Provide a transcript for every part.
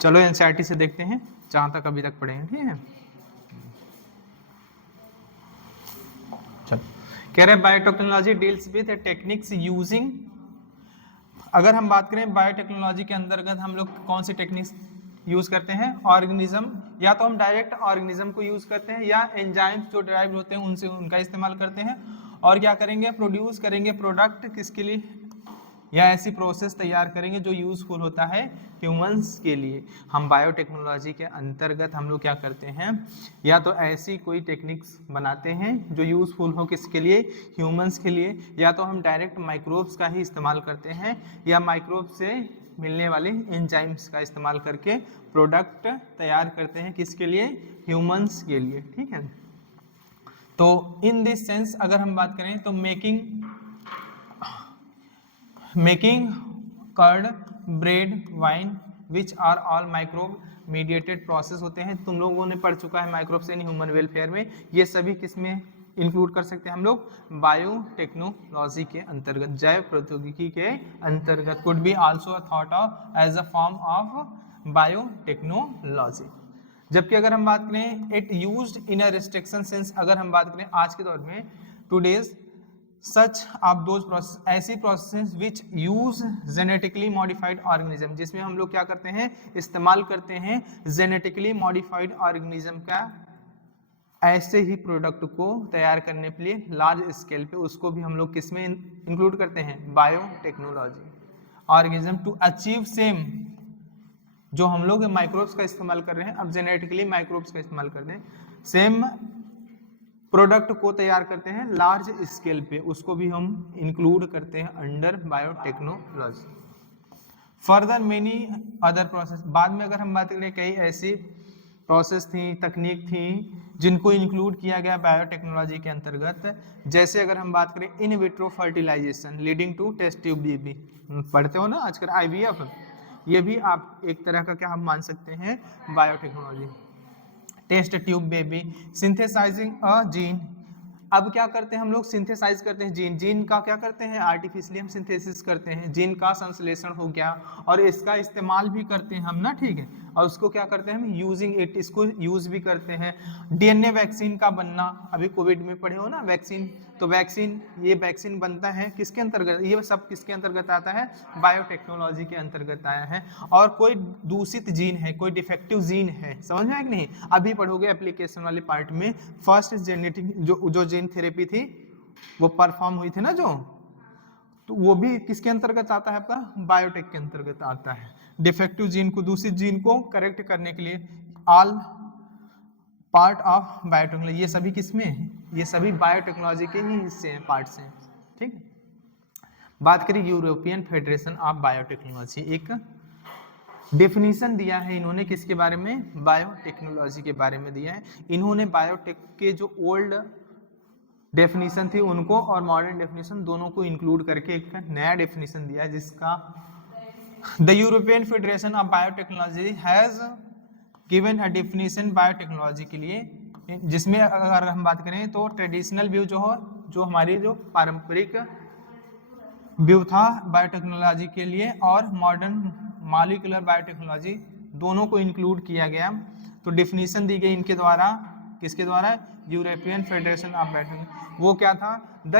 चलो एनसीईआरटी से देखते हैं जहां तक अभी तक पढ़े हैं, ठीक है। चलो कह रहे हैं biotechnology deals with techniques using, अगर हम बात करें बायोटेक्नोलॉजी के अंतर्गत हम लोग कौन सी टेक्निक्स यूज करते हैं, ऑर्गेनिज्म, या तो हम डायरेक्ट ऑर्गेनिज्म को यूज करते हैं या एंजाइम्स जो डिराइव होते हैं उनसे उनका इस्तेमाल करते हैं, और क्या करेंगे, प्रोड्यूस करेंगे प्रोडक्ट किसके लिए, या ऐसी प्रोसेस तैयार करेंगे जो यूजफुल होता है ह्यूमंस के लिए। हम बायोटेक्नोलॉजी के अंतर्गत हम लोग क्या करते हैं, या तो ऐसी कोई टेक्निक्स बनाते हैं जो यूजफुल हो किसके लिए, ह्यूमंस के लिए, या तो हम डायरेक्ट माइक्रोब्स का ही इस्तेमाल करते हैं या माइक्रोब से मिलने वाले एंजाइम्स का इस्तेमाल करके प्रोडक्ट तैयार करते हैं किसके लिए, ह्यूमंस के लिए, ठीक है। तो इन दिस सेंस अगर हम बात करें तो making curd, bread, wine which are all microbe mediated process होते हैं। तुम लोगों ने पढ़ चुका है माइक्रोब्स इन ह्यूमन वेलफेयर में, ये सभी किसमें इंक्लूड कर सकते हैं हम लोग, बायोटेक्नोलॉजी के अंतर्गत, जैव प्रौद्योगिकी के अंतर्गत, could be also thought of as a form of biotechnology. जबकि अगर हम बात करें it used in a restriction sense, अगर हम बात करें आज के दौर में today's such of those process, ऐसी process which use genetically modified organism, जिसमें हम लोग क्या करते हैं, इस्तेमाल करते हैं जेनेटिकली मॉडिफाइड ऑर्गेनिज्म का ऐसे ही प्रोडक्ट को तैयार करने के लिए लार्ज स्केल पे, उसको भी हम लोग किस में इंक्लूड करते हैं, biotechnology. Organism to achieve same, जो हम लोग माइक्रोब्स का इस्तेमाल कर रहे हैं, अब जेनेटिकली माइक्रोब्स का इस्तेमाल करते हैं, सेम प्रोडक्ट को तैयार करते हैं लार्ज स्केल पे, उसको भी हम इंक्लूड करते हैं under biotechnology. Further many other process, बाद में अगर हम बात करें कई ऐसी प्रोसेस थी, तकनीक थी जिनको इंक्लूड किया गया बायोटेक्नोलॉजी के अंतर्गत, जैसे अगर हम बात करें in vitro fertilization leading to test tube baby, पढ़ते हो ना आजकल IVF, ये भी आप एक तरह का क्या हम मान सकते हैं biotechnology. Test tube baby, synthesizing a gene, अब क्या करते हैं हम लोग, सिंथेसाइज करते हैं जीन, जीन का क्या करते हैं, आर्टिफिशियली हम सिंथेसिस करते हैं, जीन का संश्लेषण हो गया और इसका इस्तेमाल भी करते हैं हम ना, ठीक है, और उसको क्या करते हैं हम, यूजिंग इट, इसको यूज भी करते हैं। DNA वैक्सीन का बनना, अभी कोविड में पढ़े हो ना वैक्सीन, तो वैक्सीन, ये वैक्सीन बनता है किसके अंतर्गत, ये सब किसके अंतर्गत आता है, बायोटेक्नोलॉजी के अंतर्गत आया है। और कोई दूषित जीन है, कोई डिफेक्टिव जीन है, समझ में आया कि नहीं, अभी पढ़ोगे एप्लीकेशन वाले पार्ट में, फर्स्ट जेनेटिक जो जीन थेरेपी थी वो परफॉर्म हुई थी ना जो, तो वो भी किसके अंतर्गत आता है, आपका बायोटेक के अंतर्गत आता है। डिफेक्टिव जीन को, दूषित जीन को करेक्ट करने के लिए, ऑल पार्ट ऑफ बायोटेक्नोलॉजी, ये सभी किसमें, ये सभी बायोटेक्नोलॉजी के ही हिस्से हैं, पार्ट्स हैं, ठीक है। बात करें यूरोपियन फेडरेशन ऑफ बायोटेक्नोलॉजी, एक डेफिनेशन दिया है इन्होंने किसके बारे में, बायोटेक्नोलॉजी के बारे में दिया है। इन्होंने बायोटेक के जो ओल्ड डेफिनेशन थी उनको और मॉडर्न डेफिनेशन दोनों को इंक्लूड करके एक नया डेफिनेशन दिया है, जिसका the European federation of biotechnology has given a definition biotechnology के लिए, जिसमें अगर हम बात करें तो ट्रेडिशनल व्यू जो हो, जो हमारी जो पारंपरिक व्यू था बायोटेक्नोलॉजी के लिए और मॉडर्न मॉलिक्यूलर बायोटेक्नोलॉजी दोनों को इंक्लूड किया गया। तो डेफिनेशन दी गई इनके द्वारा, किसके द्वारा, यूरोपियन फेडरेशन ऑफ बायोटेक्नोलॉजी। वो क्या था, the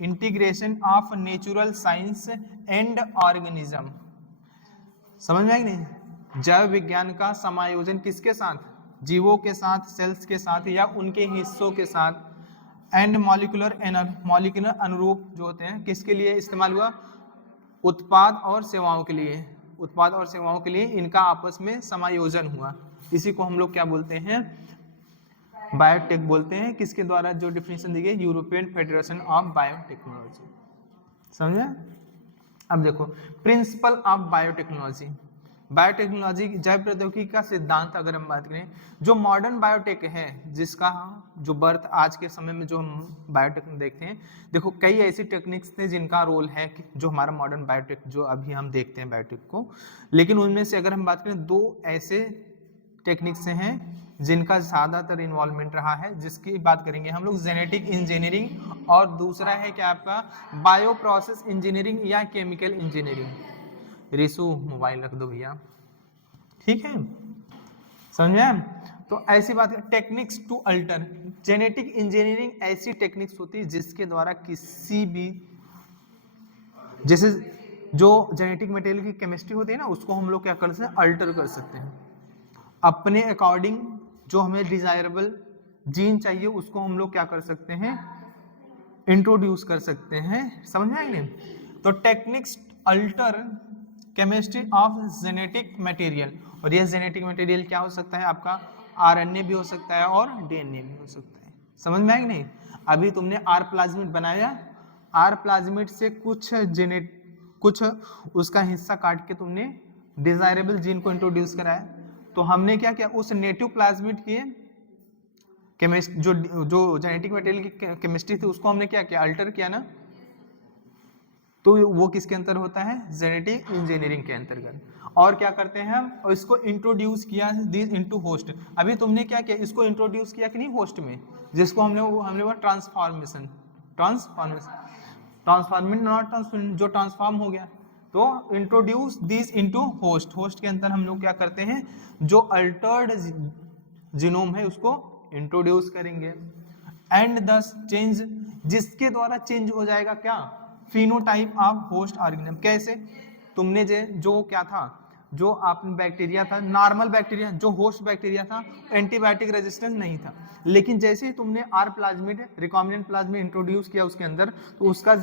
integration of natural science and organism, समझ में आया कि नहीं, जैव विज्ञान का समायोजन किसके साथ, जीवों के साथ, सेल्स के साथ या उनके हिस्सों के साथ, एंड मॉलिक्यूलर अनुरूप जो होते हैं किसके लिए इस्तेमाल हुआ, उत्पाद और सेवाओं के लिए, उत्पाद और सेवाओं के लिए इनका आपस में समायोजन हुआ, इसी को हम लोग क्या बोलते हैं, बायोटेक बोलते हैं। किसके द्वारा जो डिफिनेशन दी गई, यूरोपियन फेडरेशन ऑफ बायोटेक्नोलॉजी, समझे। अब देखो प्रिंसिपल ऑफ बायोटेक्नोलॉजी, बायोटेक्नोलॉजी जैव प्रौद्योगिकी का सिद्धांत, अगर हम बात करें जो मॉडर्न बायोटेक है, जिसका जो बर्थ आज के समय में जो हम बायोटेक में देखते हैं, देखो कई ऐसी टेक्निक्स थे जिनका रोल है कि जो हमारा मॉडर्न बायोटेक जो अभी हम देखते हैं बायोटेक को, लेकिन उनमें से अगर हम बात करें दो ऐसे टेक्निक्स हैं जिनका ज़्यादातर इन्वॉल्वमेंट रहा है, जिसकी बात करेंगे हम लोग जेनेटिक इंजीनियरिंग, और दूसरा है क्या आपका बायो प्रोसेस इंजीनियरिंग या केमिकल इंजीनियरिंग। रिसु मोबाइल रख दो भैया। ठीक है, समझ में आया? तो ऐसी बात है। Techniques to alter, genetic engineering ऐसी टेक्निक्स होती है जिसके द्वारा किसी भी, जैसे जो जेनेटिक मटेरियल की केमिस्ट्री होती है ना, उसको हम लोग क्या कर सकते हैं, अल्टर कर सकते हैं अपने अकॉर्डिंग। जो हमें डिजायरेबल जीन चाहिए उसको हम लोग क्या कर सकते हैं, इंट्रोड्यूस कर सकते हैं। समझ में आएंगे? तो techniques alter chemistry of genetic material, और यह जेनेटिक मटेरियल क्या हो सकता है आपका, आरएनए भी हो सकता है और डीएनए भी हो सकता है। समझ में आएगी नहीं? अभी तुमने आर प्लाज्मिड बनाया, आर प्लाज्मिड से कुछ उसका हिस्सा काट के तुमने डिजायरेबल जीन को इंट्रोड्यूस कराया। तो हमने क्या किया, उस नेटिव प्लाज्मिड की केमिस्ट जो जेनेटिक मटेरियल की केमिस्ट्री थी उसको हमने क्या किया, अल्टर किया ना। तो वो किसके अंतर होता है, जेनेटिक इंजीनियरिंग के अंतर्गत। और क्या करते हैं हम, और इसको इंट्रोड्यूस किया दिस इनटू होस्ट। अभी तुमने क्या किया, इसको इंट्रोड्यूस किया कि नहीं होस्ट में, जिसको हमने वो ट्रांसफॉर्मेशन जो ट्रांसफॉर्म हो गया। तो introduce this into host, host के अंदर हम लोग क्या करते हैं, जो अल्टर्ड जीनोम है उसको इंट्रोड्यूस करेंगे। एंड दस चेंज, जिसके द्वारा चेंज हो जाएगा क्या, फिनोटाइप ऑफ होस्ट ऑर्गेनिज्म। कैसे, तुमने जो क्या था, जो आपने बैक्टीरिया था, नॉर्मल बैक्टीरिया, जो होस्ट बैक्टीरिया था, एंटीबायोटिक रेजिस्टेंस नहीं था। लेकिन जैसे ही तुमने R plasmid recombinant plasmid introduce किया उसके अंदर, तो उसका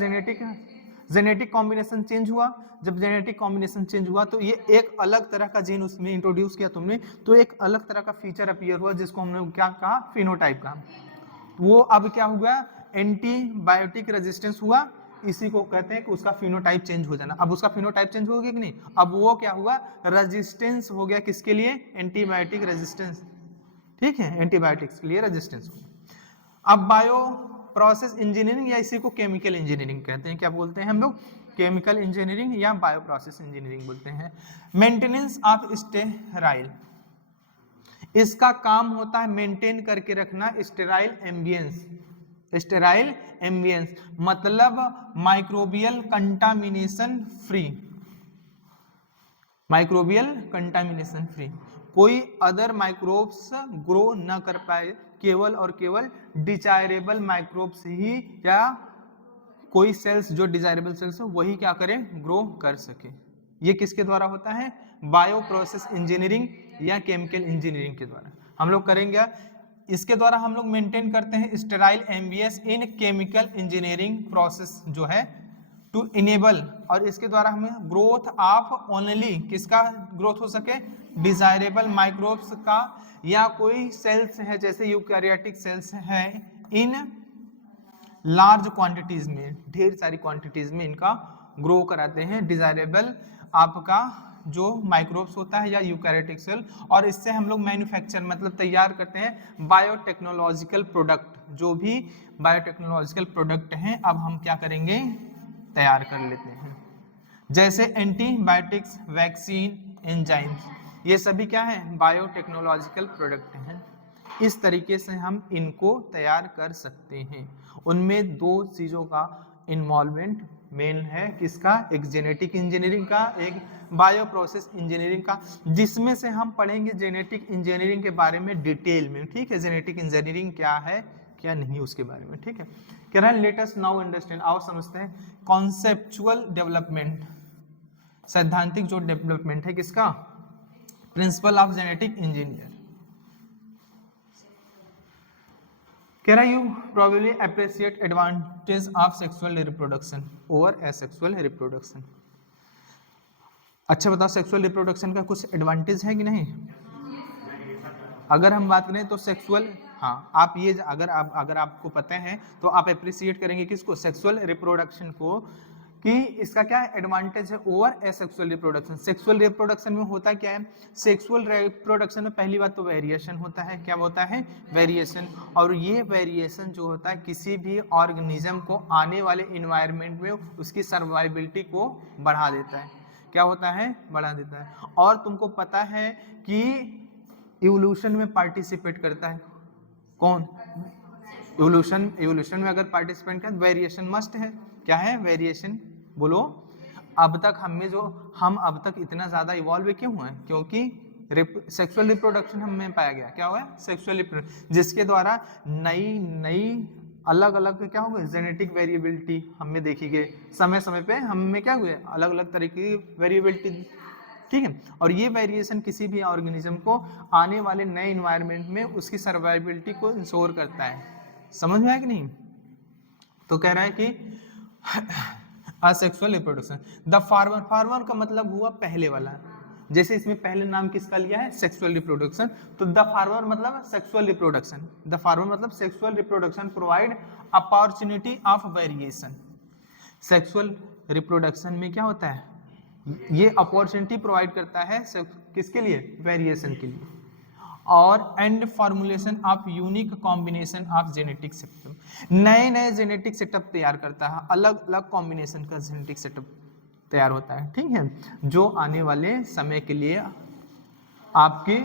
जेनेटिक कॉम्बिनेशन चेंज हुआ। जब जेनेटिक कॉम्बिनेशन चेंज हुआ तो ये एक अलग तरह का जीन उसमें इंट्रोड्यूस किया तुमने, तो एक अलग तरह का फीचर अपीयर हुआ जिसको हमने क्या कहा, फिनोटाइप कहा। वो अब क्या हुआ, एंटीबायोटिक रेजिस्टेंस हुआ, इसी को कहते हैं कि उसका फिनोटाइप चेंज हो जाना। अब उसका फिनोटाइप चेंज हो गया कि नहीं, अब वो क्या हुआ, रेजिस्टेंस हो गया, किसके लिए, एंटीबायोटिक रेजिस्टेंस। ठीक है, एंटीबायोटिक्स के लिए रेजिस्टेंस हो गया। अब बायो प्रोसेस इंजीनियरिंग, या इसी को केमिकल इंजीनियरिंग कहते हैं, क्या बोलते हैं हम लोग, केमिकल इंजीनियरिंग या बायो प्रोसेस इंजीनियरिंग बोलते हैं। मेंटेनेंस ऑफ स्टेराइल, इसका काम होता है मेंटेन करके रखना स्टेराइल एम्बियंस। स्टेराइल एम्बियंस मतलब microbial contamination free, microbial contamination free, कोई अदर माइक्रोब्स ग्रो न कर पाए, केवल और केवल डिजायरेबल माइक्रोब्स ही, या कोई सेल्स जो डिजायरेबल सेल्स हो वही क्या करें, ग्रो कर सके। ये किसके द्वारा होता है, बायो प्रोसेस इंजीनियरिंग या केमिकल इंजीनियरिंग के द्वारा हम लोग करेंगे। इसके द्वारा हम लोग मेंटेन करते हैं स्टेराइल एम्बियंस इन केमिकल इंजीनियरिंग प्रोसेस जो है टू इनेबल, और इसके द्वारा हमें ग्रोथ ऑफ ओनली, किसका ग्रोथ हो सके, डिजायरेबल माइक्रोब्स का, या कोई सेल्स है जैसे यूकैरियोटिक सेल्स है, इन लार्ज क्वांटिटीज में, ढेर सारी क्वांटिटीज में इनका ग्रो कराते हैं डिजायरेबल आपका जो माइक्रोब्स होता है या यूकैरियोटिक सेल, और इससे हम लोग मैन्युफैक्चर मतलब तैयार करते हैं बायोटेक्नोलॉजिकल प्रोडक्ट। जो भी बायोटेक्नोलॉजिकल प्रोडक्ट हैं अब हम क्या करेंगे, तैयार कर लेते हैं, जैसे एंटीबायोटिक्स, वैक्सीन, एंजाइम्स, ये सभी क्या है, बायोटेक्नोलॉजिकल प्रोडक्ट हैं। इस तरीके से हम इनको तैयार कर सकते हैं। उनमें दो चीज़ों का इन्वॉल्वमेंट मेन है, किसका, एक जेनेटिक इंजीनियरिंग का, एक बायो प्रोसेस इंजीनियरिंग का, जिसमें से हम पढ़ेंगे जेनेटिक इंजीनियरिंग के बारे में डिटेल में। ठीक है, जेनेटिक इंजीनियरिंग क्या है क्या नहीं उसके बारे में। ठीक है, कह रहा है लेट अस नाउ अंडरस्टैंड, आओ समझते हैं कॉन्सेप्चुअल डेवलपमेंट, सैद्धांतिक जो डेवलपमेंट है किसका, प्रिंसिपल ऑफ जेनेटिक इंजीनियर। कह रहा you probably appreciate advantage of sexual reproduction over asexual reproduction. अच्छा बताओ, सेक्सुअल रिप्रोडक्शन का कुछ एडवांटेज है कि नहीं? अगर हम बात करें तो सेक्सुअल, हाँ आप ये अगर आपको पता है तो आप अप्रिशिएट करेंगे किसको, सेक्सुअल रिप्रोडक्शन को, कि इसका क्या एडवांटेज है over asexual reproduction. Sexual reproduction में होता क्या है, सेक्सुअल रिप्रोडक्शन में पहली बात तो वेरिएशन होता है। क्या होता है, वेरिएशन, और ये वेरिएशन जो होता है किसी भी ऑर्गेनिज्म को आने वाले इन्वायरमेंट में उसकी सर्वाइबिलिटी को बढ़ा देता है। क्या होता है, बढ़ा देता है। और तुमको पता है कि इवोल्यूशन में पार्टिसिपेट करता है कौन, इवोल्यूशन में अगर पार्टिसिपेंट है वेरिएशन मस्ट है। क्या है, वेरिएशन, बोलो। अब तक हम अब तक इतना ज्यादा इवॉल्व क्यों हुआ है, क्योंकि सेक्सुअल रिप्रोडक्शन हमें पाया गया, क्या हुआ है, सेक्सुअल रिप्रोडक्शन, जिसके द्वारा नई नई अलग अलग क्या होगा, जेनेटिक वेरिएबिलिटी हमें देखी गई, समय समय पे हमें क्या हुए, अलग अलग तरह की वेरिएबिलिटी, ठीक है। और ये वेरिएशन किसी भी ऑर्गेनिज्म को आने वाले नए इन्वायरमेंट में उसकी सर्वाइबिलिटी को इंश्योर करता है। समझ में आया कि नहीं? तो कह रहा है कि asexual reproduction, the farmer, farmer का मतलब हुआ पहले वाला, जैसे इसमें पहले नाम किसका लिया है, सेक्सुअल रिप्रोडक्शन, तो द फार्मर मतलब सेक्सुअल रिप्रोडक्शन, द फार्मर मतलब sexual reproduction provide opportunity of variation. Sexual reproduction में क्या होता है, ये अपॉर्चुनिटी प्रोवाइड करता है किसके लिए, वेरिएशन के लिए, और and formulation of unique combination of genetic setup, नए नए जेनेटिक सेटअप तैयार करता है, अलग अलग कॉम्बिनेशन का जेनेटिक सेटअप तैयार होता है, ठीक है, जो आने वाले समय के लिए आपकी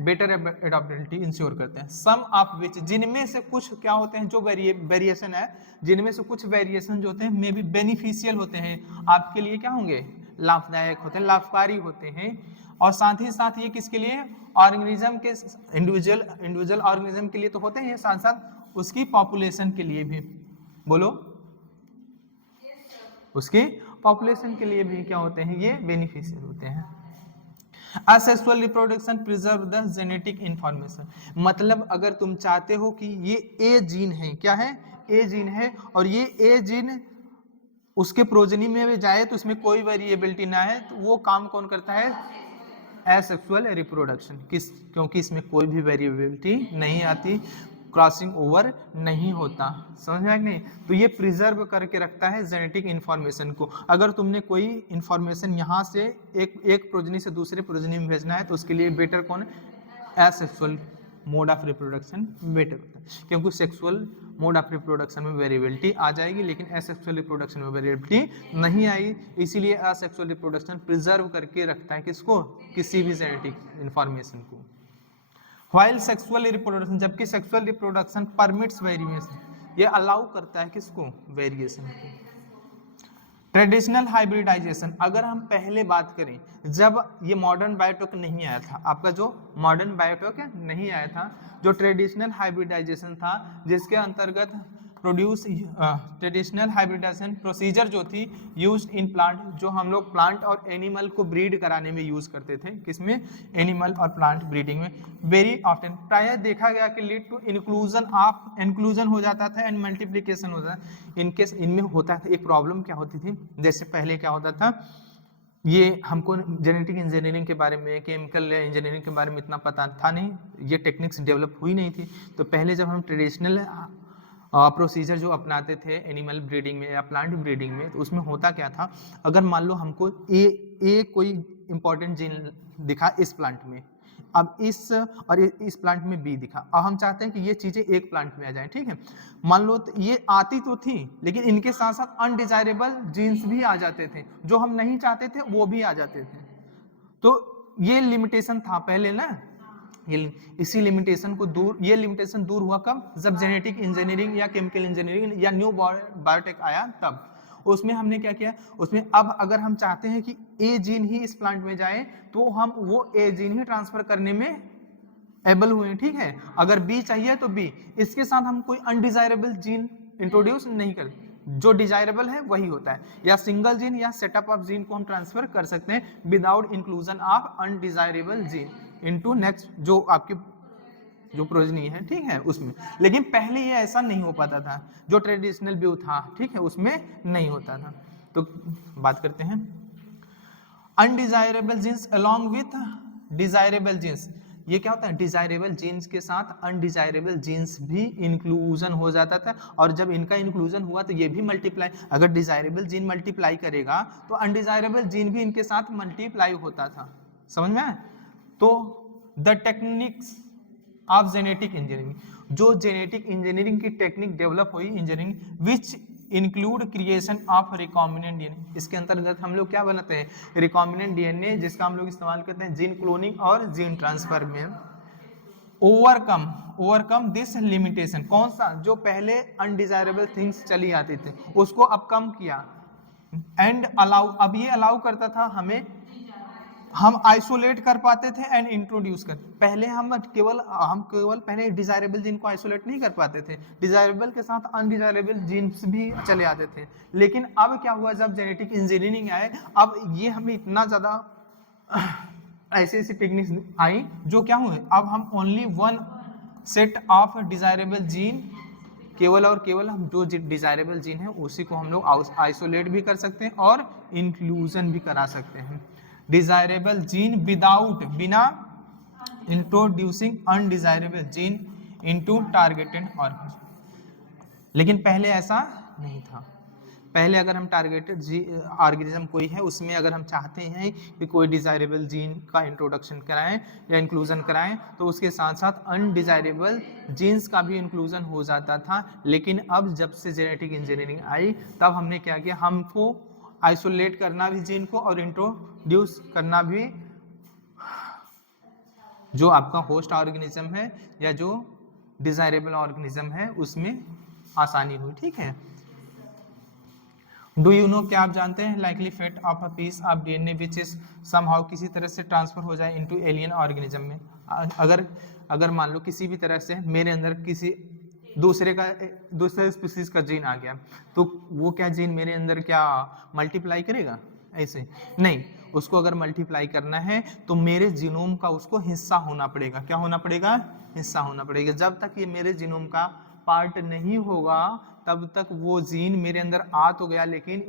बेटर एडॉप्टेबिलिटी इंश्योर करते हैं। सम ऑफ विच, जिनमें से कुछ क्या होते हैं, जो वेरिएशन है, जिनमें से कुछ वेरिएशन जो होते हैं मे बी बेनिफिशियल होते हैं, आपके लिए क्या होंगे, लाभदायक होते हैं, लाभकारी होते हैं, और साथ ही साथ ये किसके लिए, ऑर्गेनिज्म के इंडिविजुअल ऑर्गेनिज्म के लिए तो होते हैं, साथ साथ उसकी पॉपुलेशन के लिए भी, बोलो, उसकी पॉपुलेशन के लिए भी क्या होते हैं, ये बेनिफिशियल होते हैं। Asexual reproduction preserve the genetic information, मतलब अगर तुम चाहते हो कि ये ए जीन है, क्या है, ए जीन है, और ये ए जीन उसके प्रोजनी में भी जाए तो इसमें कोई वेरिएबिलिटी ना है, तो वो काम कौन करता है, एसेक्सुअल रिप्रोडक्शन, क्योंकि इसमें कोई भी वेरिएबिलिटी नहीं आती, क्रॉसिंग ओवर नहीं होता, समझ में आया कि नहीं? तो ये प्रिजर्व करके रखता है जेनेटिक इंफॉर्मेशन को। अगर तुमने कोई इंफॉर्मेशन यहाँ से एक प्रोजनी से दूसरे प्रोजनी में भेजना है तो उसके लिए बेटर कौन है, asexual mode of reproduction better होता है, क्योंकि सेक्सुअल मोड ऑफ रिप्रोडक्शन में वेरिएबिलिटी आ जाएगी, लेकिन एसेक्सुअल रिप्रोडक्शन में वेरिएबिलिटी नहीं आएगी, इसीलिए असेक्सुअल रिप्रोडक्शन प्रिजर्व करके रखता है किसको, किसी भी जेनेटिक इंफॉर्मेशन को। While sexual reproduction, जबकि सेक्सुअल रिप्रोडक्शन परमिट्स वेरिएशन, ये अलाउ करता है किसको, वेरिएशन को। ट्रेडिशनल हाइब्रिडाइजेशन, अगर हम पहले बात करें, जब ये मॉडर्न बायोटेक नहीं आया था, आपका जो मॉडर्न बायोटेक नहीं आया था, जो ट्रेडिशनल हाइब्रिडाइजेशन था, जिसके अंतर्गत प्रोड्यूस ट्रेडिशनल हाइब्रिडाइजेशन प्रोसीजर जो थी यूज्ड इन प्लांट, जो हम लोग प्लांट और एनिमल को ब्रीड कराने में यूज करते थे, किसमें, एनिमल और प्लांट ब्रीडिंग में, वेरी ऑफ्टन प्राय देखा गया कि लीड टू इंक्लूजन हो जाता था एंड मल्टीप्लिकेशन हो जाता, इनकेस इनमें होता था, एक प्रॉब्लम क्या होती थी, जैसे पहले क्या होता था, ये हमको जेनेटिक इंजीनियरिंग के बारे में, केमिकल इंजीनियरिंग के बारे में इतना पता था नहीं, ये टेक्निक्स डेवलप हुई नहीं थी, तो पहले जब हम ट्रेडिशनल प्रोसीजर जो अपनाते थे एनिमल ब्रीडिंग में या प्लांट ब्रीडिंग में, तो उसमें होता क्या था, अगर मान लो हमको ए कोई इंपॉर्टेंट जीन दिखा इस प्लांट में, अब इस प्लांट में बी दिखा, अब हम चाहते हैं कि ये चीजें एक प्लांट में आ जाएं, ठीक है, मान लो तो ये आती तो थी, लेकिन इनके साथ साथ अनडिजायरेबल जीन्स भी आ जाते थे, जो हम नहीं चाहते थे वो भी आ जाते थे, तो ये लिमिटेशन था पहले ना, इसी लिमिटेशन को ये लिमिटेशन दूर हुआ कब, जब जेनेटिक इंजीनियरिंग या केमिकल इंजीनियरिंग या न्यू बायोटेक आया, तब उसमें हमने क्या किया, उसमें अब अगर हम चाहते हैं कि ए जीन ही इस प्लांट में जाए, तो हम वो ए जीन ही ट्रांसफर करने में एबल हुए, ठीक है, अगर बी चाहिए तो बी, इसके साथ हम कोई अनडिजायरेबल जीन इंट्रोड्यूस नहीं करते, जो डिजायरेबल है वही होता है, या सिंगल जीन या सेटअप ऑफ जीन को हम ट्रांसफर कर सकते हैं without inclusion of undesirable gene into next जो आपकी जो प्रोजनी है, ठीक है, उसमें, लेकिन पहले ये ऐसा नहीं हो पाता था, जो ट्रेडिशनल व्यू था, ठीक है, उसमें नहीं होता था। तो बात करते हैं undesirable genes along with desirable genes, ये क्या होता है, डिजायरेबल जीन्स के साथ अनडिजायरेबल जीन्स भी इंक्लूजन हो जाता था, और जब इनका इंक्लूजन हुआ तो ये भी मल्टीप्लाई, अगर डिजायरेबल जीन मल्टीप्लाई करेगा तो अनडिजायरेबल जीन भी इनके साथ मल्टीप्लाई होता था, समझ में आया? तो the techniques of genetic engineering, जो जेनेटिक इंजीनियरिंग की टेक्निक डेवलप हुई engineering, which include creation of recombinant DNA, इसके अंतर्गत हम लोग क्या बनाते हैं, रिकॉम्बिनेंट डीएनए, जिसका हम लोग इस्तेमाल करते हैं जीन क्लोनिंग और जीन ट्रांसफर में। ओवरकम दिस लिमिटेशन, कौन सा, जो पहले अनडिजायरेबल थिंग्स चली आती थी उसको अब कम किया, एंड अलाउ, अब ये अलाउ करता था हमें हम आइसोलेट कर पाते थे एंड इंट्रोड्यूस कर, पहले हम केवल पहले डिजायरेबल जीन को आइसोलेट नहीं कर पाते थे, डिजायरेबल के साथ अनडिजायरेबल जीन्स भी चले आते थे। लेकिन अब क्या हुआ, जब जेनेटिक इंजीनियरिंग आए, अब ये हमें इतना ज्यादा ऐसी ऐसी टेक्निक्स आई जो क्या हुए, अब हम only one set of desirable gene, केवल और केवल हम जो डिजायरेबल जीन है उसी को हम लोग आइसोलेट भी कर सकते हैं और इंक्लूजन भी करा सकते हैं। डिजायरेबल जीन विदाउट, बिना introducing undesirable gene into targeted organism. लेकिन पहले ऐसा नहीं था। पहले अगर हम टारगेटेड ऑर्गेनिज्म कोई है उसमें अगर हम चाहते हैं कि कोई डिजायरेबल जीन का इंट्रोडक्शन कराएं या इंक्लूजन कराएं तो उसके साथ साथ अनडिजायरेबल जीन्स का भी इंक्लूजन हो जाता था। लेकिन अब जब से जेनेटिक इंजीनियरिंग आई तब हमने क्या किया, हमको आइसोलेट करना भी जीन को और इंट्रोड्यूस करना भी जो आपका होस्ट ऑर्गेनिज्म है या जो डिजायरेबल ऑर्गेनिज्म है उसमें आसानी हुई। ठीक है, डू यू नो, क्या आप जानते हैं, likely fate of a piece of DNA which is somehow, किसी तरह से ट्रांसफर हो जाए इनटू एलियन ऑर्गेनिज्म में। अगर मान लो किसी भी तरह से मेरे अंदर किसी दूसरे स्पीसीज का जीन आ गया तो वो क्या जीन मेरे अंदर क्या मल्टीप्लाई करेगा? ऐसे नहीं, उसको अगर मल्टीप्लाई करना है तो मेरे जीनोम का उसको हिस्सा होना पड़ेगा। क्या होना पड़ेगा? हिस्सा होना पड़ेगा। जब तक ये मेरे जीनोम का पार्ट नहीं होगा तब तक वो जीन मेरे अंदर आ तो गया लेकिन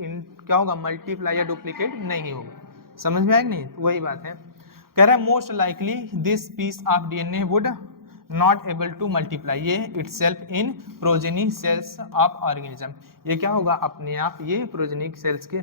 क्या होगा, मल्टीप्लाई या डुप्लीकेट नहीं होगा। समझ में आया कि नहीं? तो वही बात है, कह रहा है most likely this piece of DNA would not able to multiply, ये itself in progeny cells of organism. ये क्या होगा, अपने आप ये प्रोजेनिक सेल्स के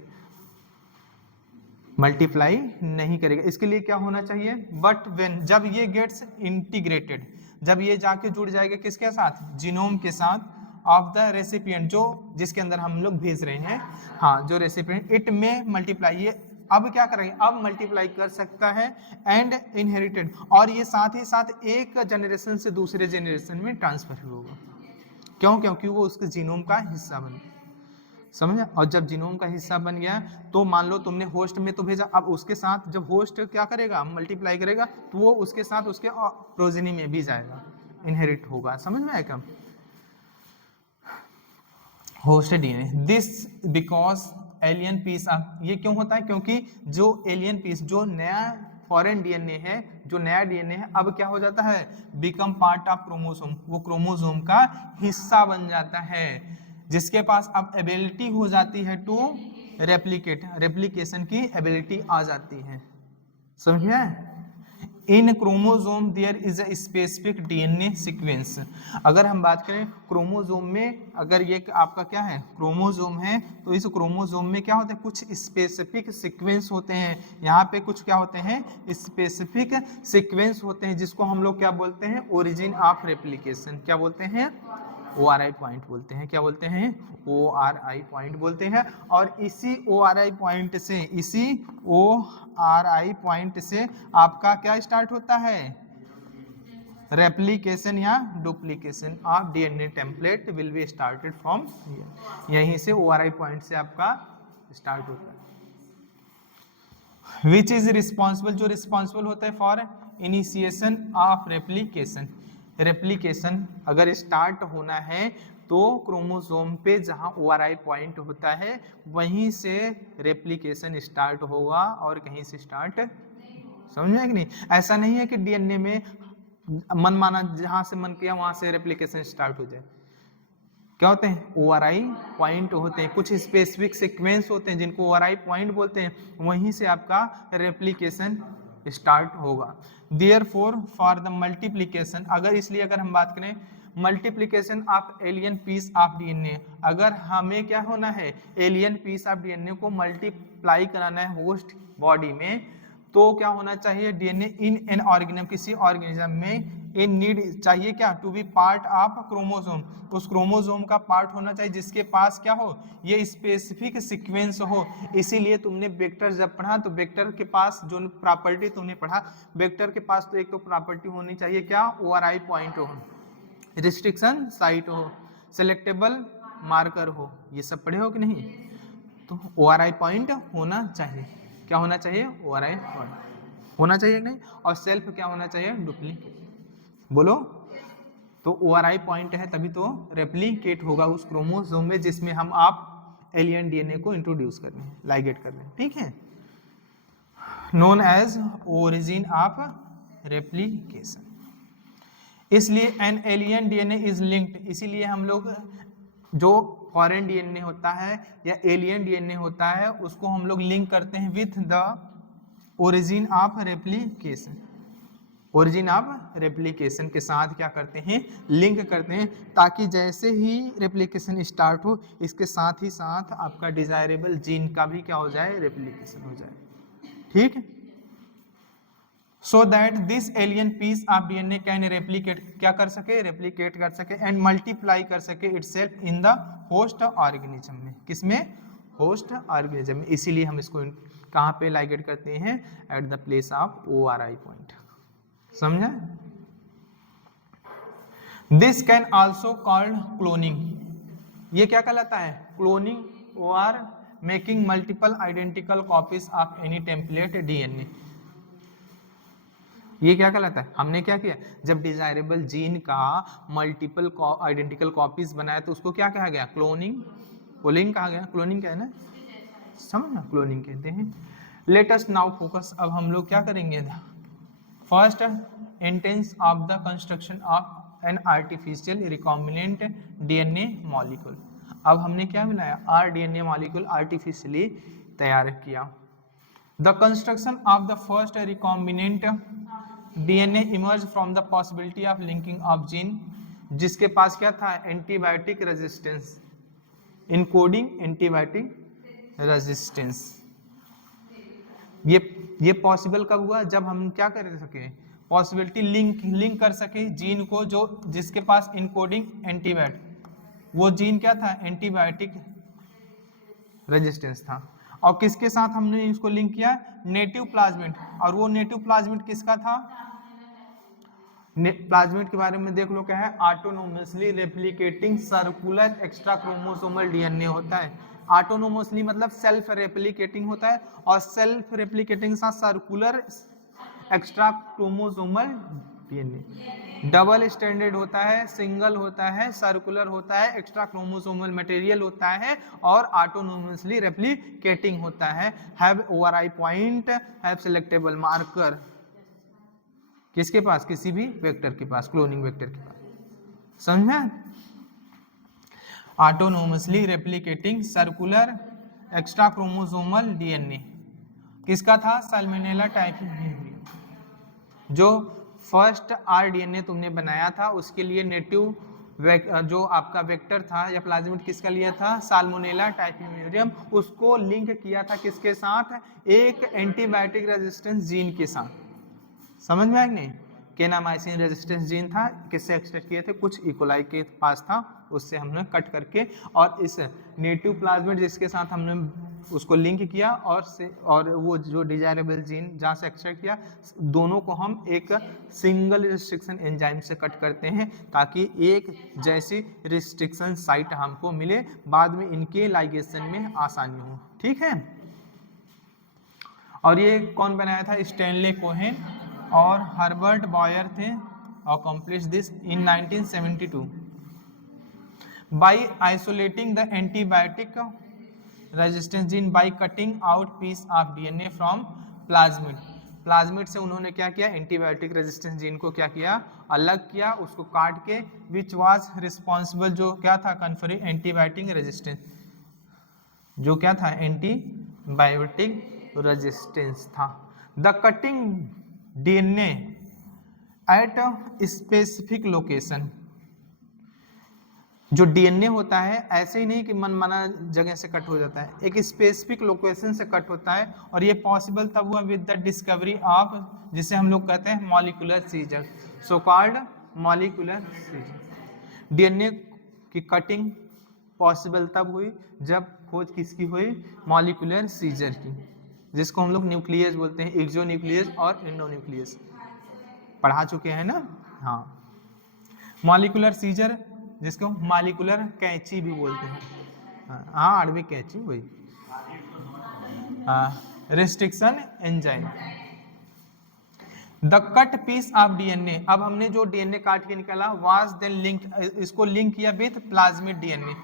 मल्टीप्लाई नहीं करेगा। इसके लिए क्या होना चाहिए, बट व्हेन, जब ये गेट्स इंटीग्रेटेड, जब ये जाके जुड़ जाएगा किसके साथ, जीनोम के साथ ऑफ द रेसिपिएंट, जो जिसके अंदर हम लोग भेज रहे हैं, हाँ जो रेसिपिएंट, इट में मल्टीप्लाई, ये अब क्या करेंगे, अब मल्टीप्लाई कर सकता है एंड इनहेरिटेड, और ये साथ ही साथ एक जनरेशन से दूसरे जनरेशन में ट्रांसफर होगा। क्यों? क्योंकि वो उसके जीनोम का हिस्सा बन गया। समझा? और जब जीनोम का हिस्सा बन गया तो मान लो तुमने होस्ट में तो भेजा, अब उसके साथ जब होस्ट क्या करेगा, मल्टीप्लाई करेगा, तो वो उसके साथ उसके प्रोजेनी में भी जाएगा, इनहेरिट होगा। समझ में आएगा? Host DNA, this because alien piece, ये क्यों होता है, क्योंकि जो एलियन पीस, जो नया फॉरेन डीएनए है, जो नया डीएनए है, अब क्या हो जाता है, बिकम पार्ट ऑफ क्रोमोसोम, वो क्रोमोसोम का हिस्सा बन जाता है, जिसके पास अब एबिलिटी हो जाती है टू रेप्लिकेट, रेप्लिकेशन की एबिलिटी आ जाती है। समझिए? In chromosome there is a specific DNA sequence. अगर हम बात करें क्रोमोसोम में, अगर ये आपका क्या है, क्रोमोसोम है, तो इस क्रोमोसोम में क्या होता है, कुछ स्पेसिफिक सीक्वेंस होते हैं। यहाँ पे कुछ क्या होते हैं, स्पेसिफिक सीक्वेंस होते हैं, जिसको हम लोग क्या बोलते हैं, ओरिजिन ऑफ रेप्लिकेशन। क्या बोलते हैं? ORI पॉइंट बोलते हैं। क्या बोलते हैं? ORI पॉइंट बोलते हैं। और इसी ORI पॉइंट से, इसी ORI पॉइंट से आपका क्या स्टार्ट होता है, रेप्लिकेशन या duplication of DNA template will be started from here. यहीं से ORI पॉइंट से आपका स्टार्ट होता है। विच इज रिस्पॉन्सिबल, जो रिस्पॉन्सिबल होता है for initiation of replication. Replication अगर स्टार्ट होना है तो क्रोमोसोम पे जहां ORI पॉइंट होता है वहीं से रेप्लिकेशन स्टार्ट होगा और कहीं से स्टार्ट, समझ में है कि नहीं? ऐसा नहीं है कि डीएनए में मन माना जहां से मन किया वहां से रेप्लिकेशन स्टार्ट हो जाए। क्या होते हैं? ORI पॉइंट होते हैं, कुछ स्पेसिफिक सीक्वेंस होते हैं जिनको ORI पॉइंट बोलते हैं, वहीं से आपका रेप्लिकेशन स्टार्ट होगा। देयरफॉर फॉर द मल्टीप्लिकेशन, अगर इसलिए अगर हम बात करें multiplication of alien piece of DNA, अगर हमें क्या होना है, एलियन पीस ऑफ डीएनए को मल्टीप्लाई कराना है होस्ट बॉडी में, तो क्या होना चाहिए, डीएनए इन एन ऑर्गेनिज्म, किसी ऑर्गेनिज्म में इन नीड चाहिए क्या, to be part of chromosome, उस क्रोमोसोम का पार्ट होना चाहिए जिसके पास क्या हो, ये स्पेसिफिक सीक्वेंस हो। इसीलिए तुमने वेक्टर जब पढ़ा तो वेक्टर के पास जो प्रॉपर्टी तुमने पढ़ा, वेक्टर के पास तो एक तो प्रॉपर्टी होनी चाहिए क्या, ORI पॉइंट हो, रिस्ट्रिक्शन साइट हो, सेलेक्टेबल मार्कर हो, ये सब पढ़े हो कि नहीं? तो ORI पॉइंट होना चाहिए। क्या होना चाहिए? ORI point. होना चाहिए कि नहीं, और सेल्फ क्या होना चाहिए, डुप्लीकेट। बोलो, तो ORI पॉइंट है तभी तो रेप्लिकेट होगा उस क्रोमोसोम में जिसमें हम आप एलियन डीएनए को इंट्रोड्यूस कर रहे हैं, लाइगेट कर रहे हैं, ठीक है, known as origin of replication. इसलिए an alien DNA is linked, इसीलिए हम लोग जो फॉरेन डीएनए होता है या एलियन डीएनए होता है उसको हम लोग लिंक करते हैं with the origin of replication, origin of replication के साथ क्या करते हैं, लिंक करते हैं, ताकि जैसे ही रेप्लिकेशन स्टार्ट हो इसके साथ ही साथ आपका डिजायरेबल जीन का भी क्या हो जाए, रेप्लिकेशन हो जाए, ठीक, so that this alien piece of DNA can replicate, क्या कर सके, रेप्लिकेट कर सके एंड मल्टीप्लाई कर सके itself in the host organism में, किसमें, होस्ट ऑर्गेनिज्म में। इसीलिए हम इसको कहाँ पे लाइगेट करते हैं, at the place of ORI point, समझा। This can also called cloning, ये क्या कहलाता है, क्लोनिंग, और making multiple identical copies of any template DNA, ये क्या कहलाता है। हमने क्या किया, जब डिजायरेबल जीन का मल्टीपल आइडेंटिकल कॉपीज बनाया तो उसको क्या कहा गया, क्लोनिंग, क्लोनिंग कहा गया, क्लोनिंग क्या है ना, समझना, क्लोनिंग कहते हैं। लेट अस नाउ फोकस, अब हम लोग क्या करेंगे, first intense of the construction of an artificial recombinant DNA molecule. अब हमने क्या मिलाया, RDNA मॉलिक्यूल आर्टिफिशियली तैयार किया। The construction of the first recombinant DNA emerge from the possibility of linking of gene, जिसके पास क्या था, antibiotic resistance, encoding antibiotic resistance. ये पॉसिबल कब हुआ, जब हम क्या कर सके, पॉसिबिलिटी लिंक कर सके जीन को जो जिसके पास इनकोडिंग एंटीबायोटिक, वो जीन क्या था, एंटीबायोटिक रेजिस्टेंस था। और किसके साथ हमने इसको लिंक किया, नेटिव प्लाज्मिड, और वो नेटिव प्लाज्मिड किसका था, प्लाज्मिड के बारे में देख लो क्या है, autonomously replicating circular extra chromosomal DNA होता है। ऑटोनोमसली मतलब सेल्फ रेप्लिकेटिंग होता है, और सेल्फ रेप्लिकेटिंग के साथ circular extra chromosomal DNA. Double standard होता है, सिंगल होता है, सर्कुलर होता है, एक्स्ट्रा क्रोमोसोमल मटेरियल होता है, और ऑटोनोमसली रेप्लिकेटिंग होता है। Have ORI point, have selectable marker, किसके पास, किसी भी वेक्टर के पास, क्लोनिंग वेक्टर के पास, समझे। Autonomously replicating circular extra chromosomal DNA किसका था, साल्मोनेला टाइफी। जो फर्स्ट RDNA तुमने बनाया था उसके लिए नेटिव जो आपका वेक्टर था या प्लाज्मिड किसका लिया था, साल्मोनेला टाइफीम्यूरियम, उसको लिंक किया था किसके साथ, एक एंटीबायोटिक रेजिस्टेंस जीन के साथ, समझ में आया कि नहीं। केनामाइसिन रेजिस्टेंस जीन था, किससे एक्सट्रैक्ट किए थे, कुछ इकोलाई के पास था, उससे हमने कट करके, और इस नेटिव प्लाज्मिड जिसके साथ हमने उसको लिंक किया, और वो जो डिजायरेबल जीन जहाँ से एक्सट्रैक्ट किया, दोनों को हम एक सिंगल रिस्ट्रिक्शन एंजाइम से कट करते हैं, ताकि एक जैसी रिस्ट्रिक्शन साइट हमको मिले, बाद में इनके लाइगेशन में आसानी हो, ठीक है। और ये कौन बनाया था, स्टैनले कोहेन और हर्बर्ट बॉयर थे, accomplished this in 1972 by isolating the antibiotic resistance gene by cutting out piece of DNA from plasmid। Plasmid से उन्होंने क्या किया, एंटीबायोटिक रेजिस्टेंस जीन को क्या किया, अलग किया, उसको काट के, विच वाज रिस्पॉन्सिबल, जो क्या था, कन्फरिंग एंटीबायोटिक रेजिस्टेंस, जो क्या था, एंटीबायोटिक रेजिस्टेंस था। The cutting DNA at specific location, जो DNA होता है ऐसे ही नहीं कि मनमाना जगह से कट हो जाता है, एक स्पेसिफिक लोकेशन से कट होता है, और ये पॉसिबल तब हुआ विद द डिस्कवरी ऑफ, जिसे हम लोग कहते हैं molecular scissor, so called molecular scissor. DNA की कटिंग पॉसिबल तब हुई जब खोज किसकी हुई, मॉलिक्यूलर सीजर की, जिसको हम लोग न्यूक्लियस बोलते हैं, एक्सो न्यूक्लियस और एंडोन्यूक्लियस, पढ़ा चुके हैं ना। हाँ, मॉलिक्यूलर सीजर जिसको मॉलिक्यूलर कैंची भी बोलते हैं, हाँ अरबी कैंची वही, restriction enzyme, the cut piece of DNA, अब हमने जो डीएनए काट के निकाला वाज देन लिंक, इसको लिंक किया with plasmid DNA,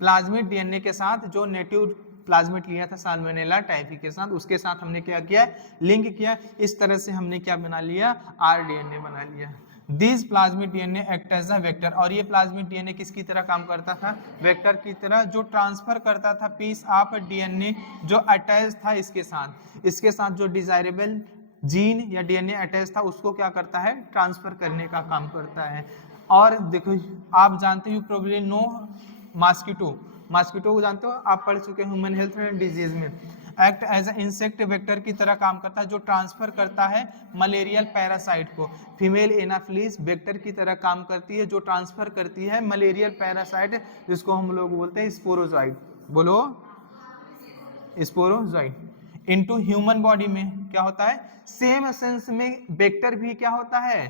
plasmid DNA के साथ जो नेटिव प्लाज्मिड लिया था साल्मोनेला टाइफी के साथ, उसके साथ हमने क्या किया, लिंक किया। इस तरह से हमने क्या बना लिया, आरडीएनए बना लिया। This plasmid DNA act as a vector, और ये प्लाज्मिड डीएनए किसकी तरह काम करता था, वेक्टर की तरह, जो ट्रांसफर करता था पीस ऑफ डीएनए जो अटैच था इसके साथ जो डिजायरेबल जीन या डीएनए अटैच था उसको क्या करता है, ट्रांसफर करने का काम करता है। और देखो आप जानते हो प्रोबेबली नो मॉस्किटो, मॉस्किटो को जानते हो, आप पढ़ चुके हैं ह्यूमन हेल्थ एंड डिजीज में। Act as a insect vector की तरह काम करता है, जो ट्रांसफर करता है मलेरियल पैरासाइट को। फीमेल एनाफिलीज वेक्टर की तरह काम करती है, जो ट्रांसफर करती है मलेरियल पैरासाइट, जिसको हम लोग बोलते हैं स्पोरोजोइड, बोलो स्पोरोजोइड, इनटू ह्यूमन बॉडी में क्या होता है, सेम सेंस में वेक्टर भी क्या होता है,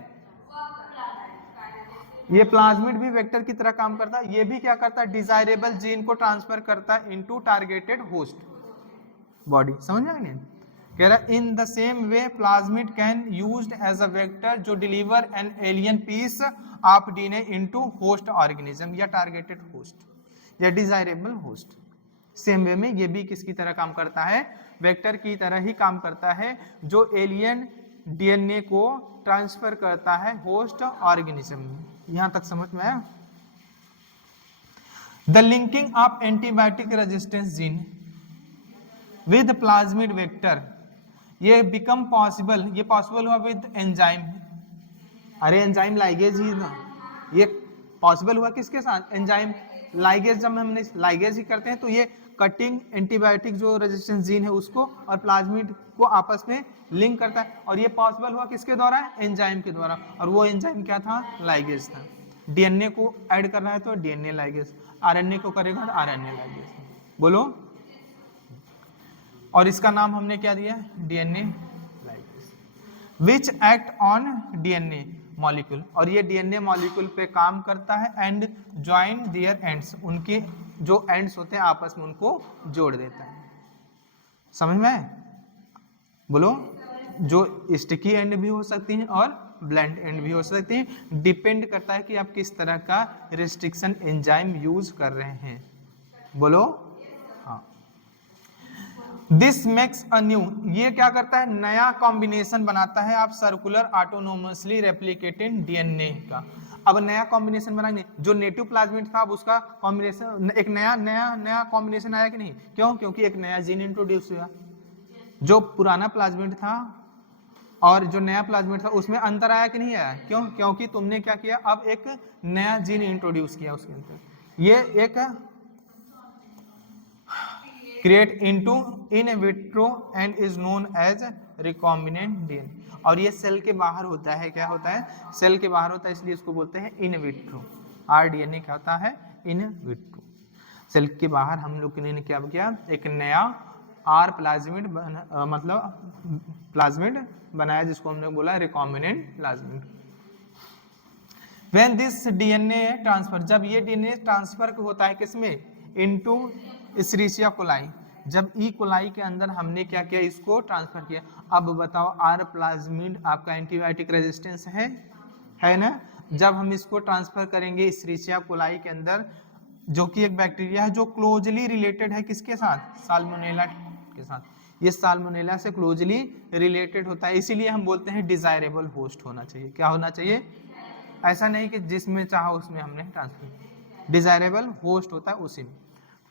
ये प्लाज्मिड भी वेक्टर की तरह काम करता है, ये भी क्या करता है, डिजायरेबल जीन को ट्रांसफर करता है इनटू टारगेटेड होस्ट बॉडी। समझ में नहीं, कह रहा in the same way plasmid can used as a vector जो deliver an alien piece of DNA into host organism या टारगेटेड होस्ट या डिजायरेबल होस्ट। सेम वे में ये भी किसकी तरह काम करता है, वेक्टर की तरह ही काम करता है, जो एलियन डीएनए को ट्रांसफर करता है होस्ट ऑर्गेनिज्म में। यहां तक समझ में आया। The linking of antibiotic resistance gene with plasmid vector, ये बिकम पॉसिबल, ये पॉसिबल हुआ विद एंजाइम, अरे एंजाइम लाइगेज ही ना, ये पॉसिबल हुआ किसके साथ, एंजाइम लाइगेज। जब हमने लाइगेज ही करते हैं तो ये कटिंग एंटीबायोटिक जो रेजिस्टेंस जीन है उसको और प्लाज्मिड को आपस में लिंक करता है, और ये पॉसिबल हुआ किसके द्वारा, एंजाइम के द्वारा, और वो एंजाइम क्या था, लाइगेज था। डीएनए को ऐड करना है तो डीएनए लाइगेज, आरएनए को करेगा तो आरएनए लाइगेज, बोलो। और इसका नाम हमने क्या दिया, DNA ligase, which act on DNA molecule, और ये डीएनए मॉलिक्यूल पे काम करता है एंड ज्वाइन देयर एंड्स, उनके जो एंड्स होते हैं आपस में उनको जोड़ देता है। समझ में, बोलो। जो स्टिकी एंड भी हो सकती हैं और ब्लेंड एंड भी हो सकती हैं, डिपेंड करता है कि आप किस तरह का रिस्ट्रिक्शन एंजाइम यूज कर रहे हैं, बोलो। हाँ, दिस मेक्स अ न्यू, ये क्या करता है, नया कॉम्बिनेशन बनाता है आप सर्कुलर ऑटोनोमसली रेप्लिकेटेड डीएनए का। अब नया कॉम्बिनेशन बनाएंगे, जो नेटिव प्लाज्मिड था अब उसका कॉम्बिनेशन, एक नया कॉम्बिनेशन आया कि नहीं, क्यों, क्योंकि एक नया जीन इंट्रोड्यूस हुआ। जो पुराना प्लाज्मिड था और जो नया प्लाज्मिड था उसमें अंतर आया कि नहीं आया, क्यों, क्योंकि तुमने क्या किया, अब एक नया जीन इंट्रोड्यूस किया उसके अंदर, ये एक create into in vitro and is known as recombinant DNA, और ये सेल के बाहर होता है, क्या होता है, सेल के बाहर होता है, इसलिए इसको बोलते हैं इन विट्रो। आरडीएनए क्या होता है, इन विट्रो, सेल के बाहर हम लोग ने क्या किया, एक नया आर प्लाज्मिड मतलब प्लाज्मिड बनाया, जिसको हमने बोला recombinant plasmid. When this DNA transfer, जब ये डीएनए ट्रांसफर होता है किसमें, इनटू इश्रीशिया कोलाई, जब ई कोलाई के अंदर हमने क्या किया, इसको ट्रांसफर किया। अब बताओ आर प्लाज्मिड आपका एंटीबायोटिक रेजिस्टेंस है ना, जब हम इसको ट्रांसफर करेंगे इश्रीशिया कोलाई के अंदर, जो कि एक बैक्टीरिया है जो क्लोजली रिलेटेड है किसके साथ, साल्मोनेला के साथ, ये साल्मोनेला से क्लोजली रिलेटेड होता है, इसीलिए हम बोलते हैं डिजायरेबल होस्ट होना चाहिए। क्या होना चाहिए, ऐसा नहीं कि जिसमें चाहो उसमें हमने ट्रांसफर, डिजायरेबल होस्ट होता है उसी में।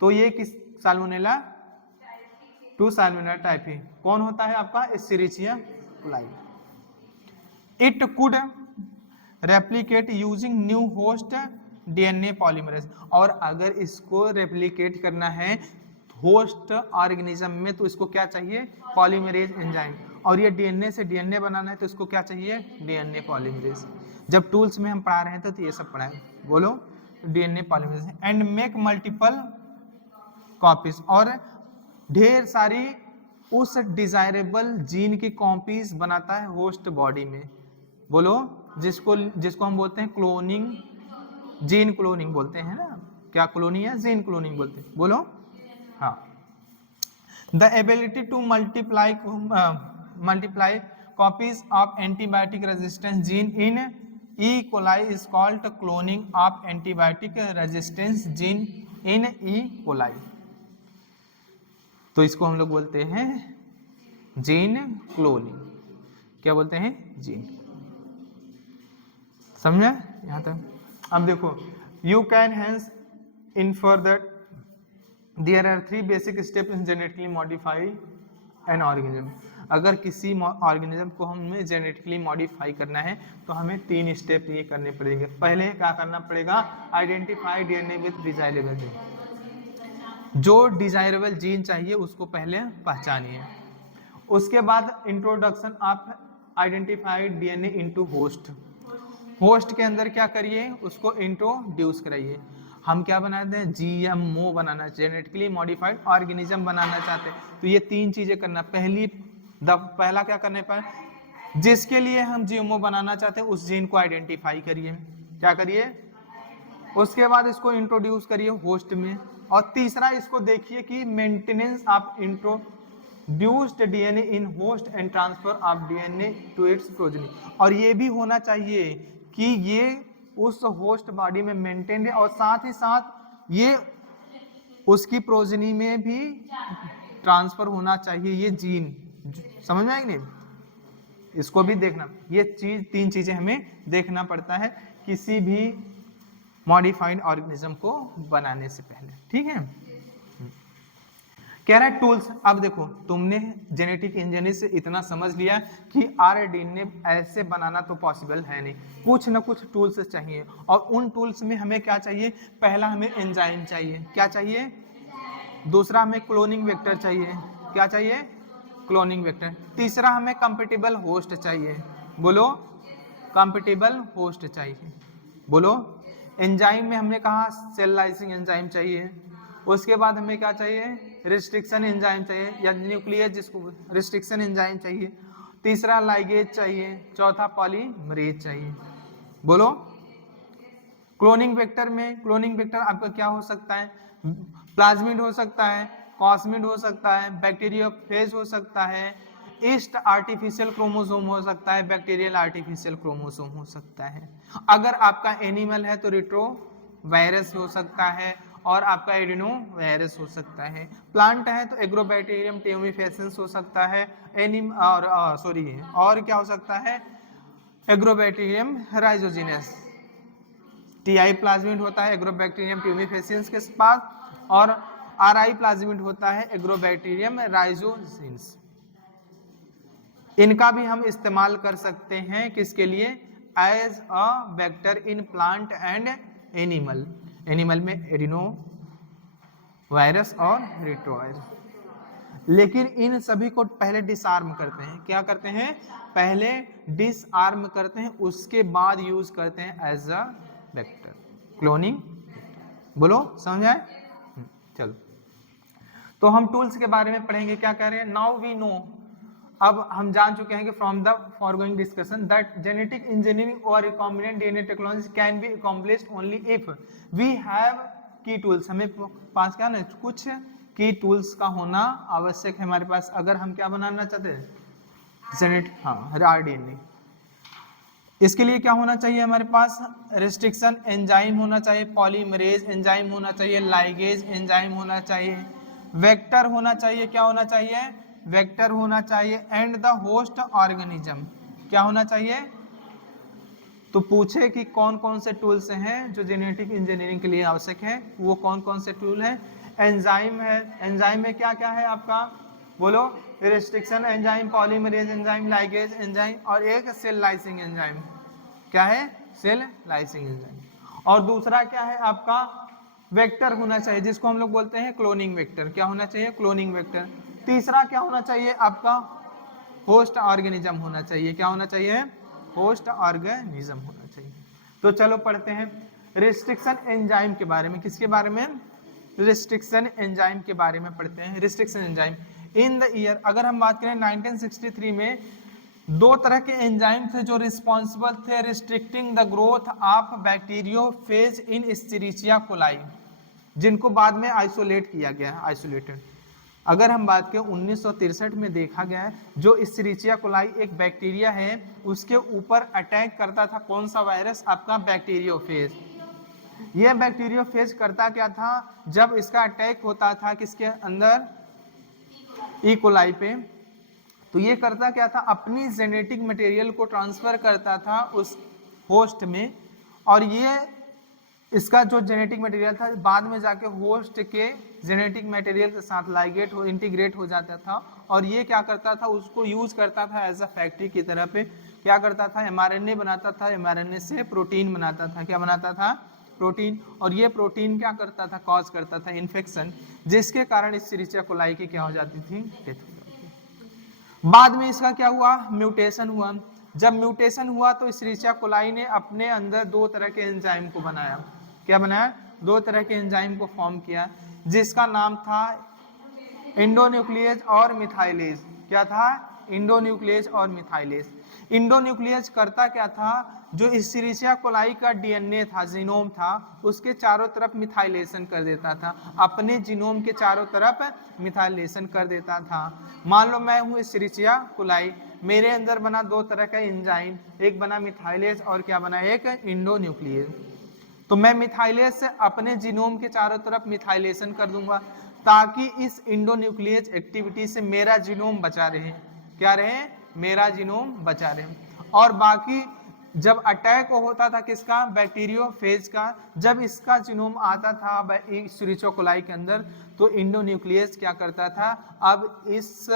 तो ये किस, साल्मोनेला टू साल्मोनेला टाइफी कौन होता है आपका, Escherichia coli. It could replicate using new host DNA polymerase, और अगर इसको रेप्लिकेट करना है होस्ट ऑर्गेनिज्म में तो इसको क्या चाहिए, पॉलीमरेज एंजाइम, और ये डीएनए से डीएनए बनाना है तो इसको क्या चाहिए, डीएनए पॉलीमरेज। जब टूल्स में हम पढ़ा रहे थे तो ये सब पढ़ाए, बोलो, DNA polymerase and make multiple copies, और ढेर सारी उस डिजायरेबल जीन की कॉपीज बनाता है होस्ट बॉडी में, बोलो, जिसको हम बोलते हैं क्लोनिंग, जीन क्लोनिंग बोलते हैं ना, क्या क्लोनिंग है, जीन क्लोनिंग बोलते हैं, बोलो। हाँ, the ability to multiply copies of antibiotic resistance gene in E. coli is called cloning of antibiotic resistance gene in E. coli। तो इसको हम लोग बोलते हैं जीन क्लोनिंग। क्या बोलते हैं? जीन। समझा यहां तक? अब देखो, you can hence infer that there are 3 basic steps in genetically modify an organism. अगर किसी ऑर्गेनिज्म को हमें जेनेटिकली मॉडिफाई करना है तो हमें 3 स्टेप ये करने पड़ेंगे। पहले क्या करना पड़ेगा? Identify DNA with desirable gene. जो डिजायरेबल जीन चाहिए उसको पहले पहचानिए। उसके बाद introduction of identified DNA into host. Host के अंदर क्या करिए? उसको इंट्रोड्यूस कराइए। हम क्या बनाते हैं? जीएमओ बनाना, जेनेटिकली मॉडिफाइड ऑर्गेनिज्म बनाना चाहते हैं। तो ये 3 चीजें करना। पहला क्या करने पर, जिसके लिए हम जीएमओ बनाना चाहते हैं उस जीन को आइडेंटिफाई करिए। क्या करिए? उसके बाद इसको इंट्रोड्यूस करिए होस्ट में। और तीसरा इसको देखिए कि maintenance of introduced DNA in host and transfer of DNA to its progeny. और ये भी होना चाहिए कि ये उस होस्ट बॉडी में मेंटेन है और साथ ही साथ ये उसकी प्रोजेनी में भी ट्रांसफर होना चाहिए ये जीन। समझ में आएगी नहीं? इसको भी देखना। ये 3 चीजें हमें देखना पड़ता है किसी भी मॉडिफाइड ऑर्गेनिज्म को बनाने से पहले। ठीक है? कह रहा है टूल्स। अब देखो, तुमने जेनेटिक इंजीनियरिंग से इतना समझ लिया कि आरएनए ऐसे बनाना तो पॉसिबल है नहीं, कुछ ना कुछ टूल्स चाहिए। और उन टूल्स में हमें क्या चाहिए? पहला हमें एंजाइम चाहिए। क्या चाहिए? दूसरा हमें क्लोनिंग वेक्टर चाहिए। क्या चाहिए? Cloning vector. तीसरा हमें कंपैटिबल होस्ट चाहिए। बोलो, कंपैटिबल होस्ट चाहिए। बोलो, एंजाइम में हमने कहा सेल लाइसिंग एंजाइम चाहिए। उसके बाद हमें क्या चाहिए? रिस्ट्रिक्शन एंजाइम चाहिए, या न्यूक्लियस जिसको रिस्ट्रिक्शन एंजाइम चाहिए। तीसरा लाइगेज चाहिए। चौथा पॉलीमरेज चाहिए। बोलो, क्लोनिंग वेक्टर में, क्लोनिंग वेक्टर आपका क्या हो सकता है? प्लाज्मिड हो सकता है, कॉस्मिड हो सकता है, बैक्टीरियोफेज हो सकता है, ईस्ट आर्टिफिशियल क्रोमोसोम हो सकता है, बैक्टीरियल आर्टिफिशियल क्रोमोसोम हो सकता है। अगर आपका एनिमल है तो रिट्रो वायरस हो सकता है और आपका एडिनो वायरस हो सकता है। प्लांट है तो एग्रोबैक्टीरियम ट्यूमिफेसेंस हो सकता है। और क्या हो सकता है? एग्रोबैक्टीरियम राइजोजिनस। टीआई प्लाज्मिड होता है एग्रोबैक्टीरियम ट्यूमिफेसेंस के पास, और आरआई प्लाज्मिड होता है एग्रोबैक्टीरियम राइजोजिनस। इनका भी हम इस्तेमाल कर सकते हैं किसके लिए? As a vector in plant and animal. Animal में एडिनो वायरस और रिट्रोवायरस। लेकिन इन सभी को पहले डिसआर्म करते हैं। क्या करते हैं? पहले डिसआर्म करते हैं, उसके बाद यूज करते हैं एज अ वेक्टर, क्लोनिंग। बोलो, समझ आए? चलो, तो हम टूल्स के बारे में पढ़ेंगे। क्या कह रहे हैं? नाउ वी नो, अब हम जान चुके हैं कि from the foregoing discussion that genetic engineering और recombinant DNA technology can be accomplished only if we have key tools. हमें पास क्या ना कुछ की टूल्स का होना आवश्यक है हमारे पास, अगर हम क्या बनाना चाहते हैं? Genetic rDNA. इसके लिए क्या होना चाहिए हमारे पास? रिस्ट्रिक्शन एंजाइम होना चाहिए, पॉलीमरेज एंजाइम होना चाहिए, लाइगेज एंजाइम होना चाहिए, वेक्टर होना चाहिए। क्या होना चाहिए? वेक्टर होना चाहिए, एंड द होस्ट ऑर्गेनिज्म। क्या होना चाहिए? तो पूछे कि कौन कौन से टूल्स हैं जो जेनेटिक इंजीनियरिंग के लिए आवश्यक है। वो कौन कौन से टूल हैं? एंजाइम है। एंजाइम में क्या क्या है आपका? बोलो, restriction enzyme, polymerase enzyme, ligase enzyme, और एक सेल लाइसिंग एंजाइम। क्या है? Cell lysing enzyme. और दूसरा क्या है आपका? वेक्टर होना चाहिए, जिसको हम लोग बोलते हैं क्लोनिंग वेक्टर। क्या होना चाहिए? Cloning vector. तीसरा क्या होना चाहिए आपका? होस्ट ऑर्गेनिज्म होना चाहिए। क्या होना चाहिए? होस्ट ऑर्गेनिज्म होना चाहिए। तो चलो पढ़ते हैं रिस्ट्रिक्शन एंजाइम के बारे में। किसके बारे में? रिस्ट्रिक्शन एंजाइम के बारे में पढ़ते हैं। Restriction enzyme in the year, अगर हम बात करें 1963 में 2 तरह के एंजाइम थे जो रिस्पॉन्सिबल थे restricting the growth of bacteriophage in Escherichia coli, जिनको बाद में आइसोलेट किया गया, आइसोलेटेड। अगर हम बात करें 1963 में देखा गया है, जो इस्चेरिचिया कोलाई एक बैक्टीरिया है, उसके ऊपर अटैक करता था कौन सा वायरस? आपका बैक्टीरियोफेज। यह बैक्टीरियोफेज करता क्या था? जब इसका अटैक होता था किसके अंदर? ई कोलाई पे, तो ये करता क्या था? अपनी जेनेटिक मटेरियल को ट्रांसफर करता था उस होस्ट में, और ये इसका जो जेनेटिक मटेरियल था बाद में जाके होस्ट के जेनेटिक मटेरियल के साथ लाइगेट हो इंटीग्रेट हो जाता था, और ये क्या करता था? उसको यूज करता था एज अ फैक्ट्री की तरह पे। क्या करता था? एमआरएनए बनाता था, एमआरएनए से प्रोटीन बनाता था। क्या बनाता था? प्रोटीन। और ये प्रोटीन क्या करता था? कॉज करता था इन्फेक्शन, जिसके कारण इस्चेरिचिया कोलाई की क्या हो जाती थी? डेथ हो जाती थी। बाद में इसका क्या हुआ? म्यूटेशन हुआ। जब म्यूटेशन हुआ तो इस्चेरिचिया कोलाई ने अपने अंदर दो तरह के एंजाइम को बनाया। क्या बनाया? दो तरह के एंजाइम को फॉर्म किया, जिसका नाम था इंडोन्यूक्लियेज और मिथाइलेज। क्या था? इंडोन्यूक्लियेज और मिथाइलेज। इंडोन्यूक्लियेज करता क्या था? जो इस्चेरिचिया कोलाई का डीएनए था, जीनोम था, उसके चारों तरफ मिथाइलेशन कर देता था। अपने जीनोम के चारों तरफ मिथाइलेशन कर देता था। मान लो मैं हूँ इस्चेरिचिया कोलाई, मेरे अंदर बना दो तरह का एंजाइम, एक बना मिथाइलेज और क्या बना? एक इंडोन्यूक्लियेज। तो मैं मिथाइलेज से अपने जीनोम के चारों तरफ मिथाइलेशन कर दूंगा, ताकि इस इंडोन्यूक्लियेज एक्टिविटी से मेरा जीनोम बचा रहे। क्या रहे? मेरा जीनोम बचा रहे। और बाकी जब अटैक होता था किसका? बैक्टीरियोफेज का। जब इसका जीनोम आता था इस्चेरिचिया कोलाई के अंदर, तो इंडोन्यूक्लियस क्या करता था? अब इस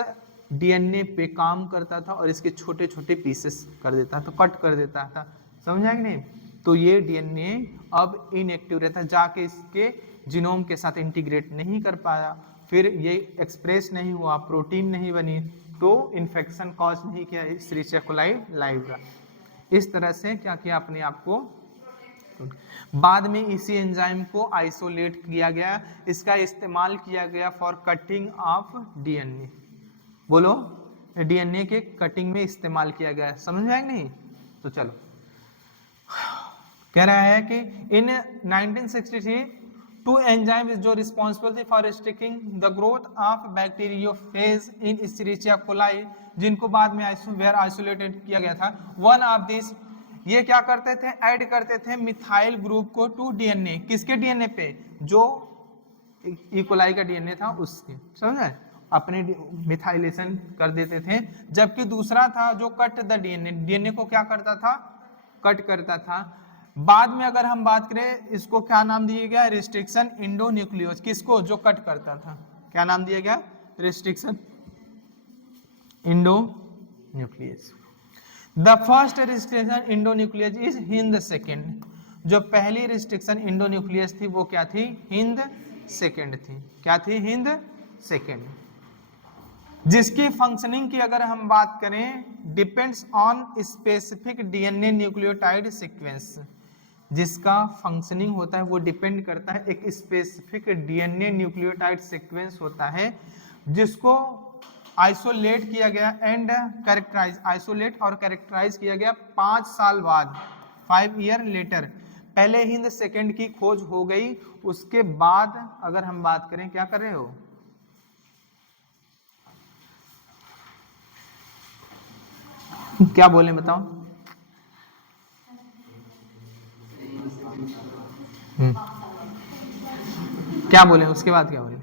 डीएनए पे काम करता था और इसके छोटे छोटे पीसेस कर देता था, कट कर देता था। समझा कि नहीं? तो ये डीएनए अब इनएक्टिव रहता, जाके इसके जीनोम के साथ इंटीग्रेट नहीं कर पाया, फिर ये एक्सप्रेस नहीं हुआ, प्रोटीन नहीं बनी, तो इन्फेक्शन कॉज नहीं किया इस्चेरिचिया कोलाई लाइव का। इस तरह से क्या किया? अपने आप को। बाद में इसी एंजाइम को आइसोलेट किया गया, इसका इस्तेमाल किया गया फॉर कटिंग ऑफ डीएनए। बोलो, डीएनए के कटिंग में इस्तेमाल किया गया। समझ में आया नहीं? तो चलो, कह रहा है कि इन 1963 टू एंजाइम्स जो रिस्पॉन्सिबल थे for restricting the growth of bacteriophage in Escherichia coli, जिनको बाद में आइसोलेटेड किया गया था। वन ऑफ दिस, ये क्या करते थे? ऐड करते थे मिथाइल ग्रुप को टू डीएनए। किसके डीएनए पे? जो ई कोलाई का डीएनए था उसके। समझे? अपने मिथाइलेशन कर देते थे। जबकि दूसरा था जो कट द डीएनए, डीएनए को क्या करता था? कट करता था। बाद में अगर हम बात करें, इसको क्या नाम दिया गया? रिस्ट्रिक्शन इंडोन्यूक्लियोज। किसको? जो कट करता था। क्या नाम दिया गया? Restriction endonuclease. The first restriction endonuclease is Hind second. जो पहली रिस्ट्रिक्शन इंडोन्यूक्लियस थी वो क्या थी? हिंद सेकेंड थी। क्या थी? हिंद सेकेंड। जिसकी फंक्शनिंग की अगर हम बात करें, depends on specific DNA nucleotide sequence. जिसका फंक्शनिंग होता है वो डिपेंड करता है एक स्पेसिफिक डीएनए न्यूक्लियोटाइड सीक्वेंस होता है, जिसको आइसोलेट किया गया एंड कैरेक्टराइज, आइसोलेट और कैरेक्टराइज किया गया 5 साल बाद, 5 ईयर लेटर। पहले हिंद सेकेंड की खोज हो गई, उसके बाद अगर हम बात करें, क्या कर रहे हो? क्या बोले बताओ? क्या बोले? उसके बाद क्या बोले?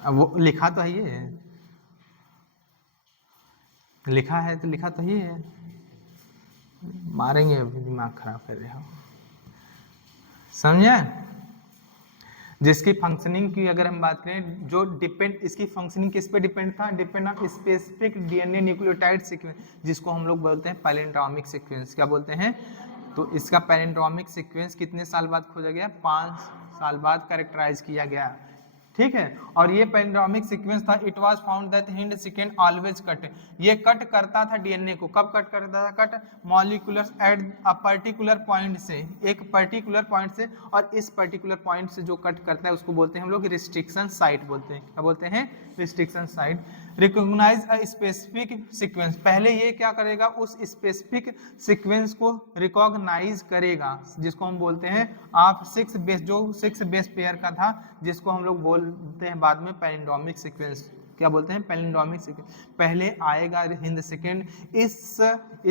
अब वो लिखा तो है, ये लिखा है तो लिखा तो ही है। मारेंगे, अभी दिमाग खराब कर रहे हो। समझे? जिसकी फंक्शनिंग की अगर हम बात करें, जो डिपेंड, इसकी फंक्शनिंग किस पे डिपेंड था? Depend on specific DNA nucleotide sequence, जिसको हम लोग बोलते हैं पैलिंड्रोमिक सीक्वेंस। क्या बोलते हैं? तो इसका पैलिंड्रोमिक सीक्वेंस कितने साल बाद खोजा गया? 5 साल बाद कैरेक्टराइज किया गया। ठीक है? और ये पैलिंड्रोमिक सीक्वेंस था। It was found that Hind second always cut. ये कट करता था डीएनए को। कब कट करता था? Cut molecular at a particular point से, एक पर्टिकुलर पॉइंट से, और इस पर्टिकुलर पॉइंट से जो कट करता है उसको बोलते हैं हम लोग रिस्ट्रिक्शन साइट बोलते हैं। क्या बोलते हैं? Restriction site. Recognize a specific sequence, पहले ये क्या करेगा, उस स्पेसिफिक सीक्वेंस को रिकॉग्नाइज करेगा, जिसको हम बोलते हैं आप 6 बेस, जो 6 बेस पेयर का था, जिसको हम लोग बोलते हैं बाद में पैलिंड्रोमिक सीक्वेंस। क्या बोलते हैं? Palindromic sequence. पहले आएगा हिंद सेकेंड इस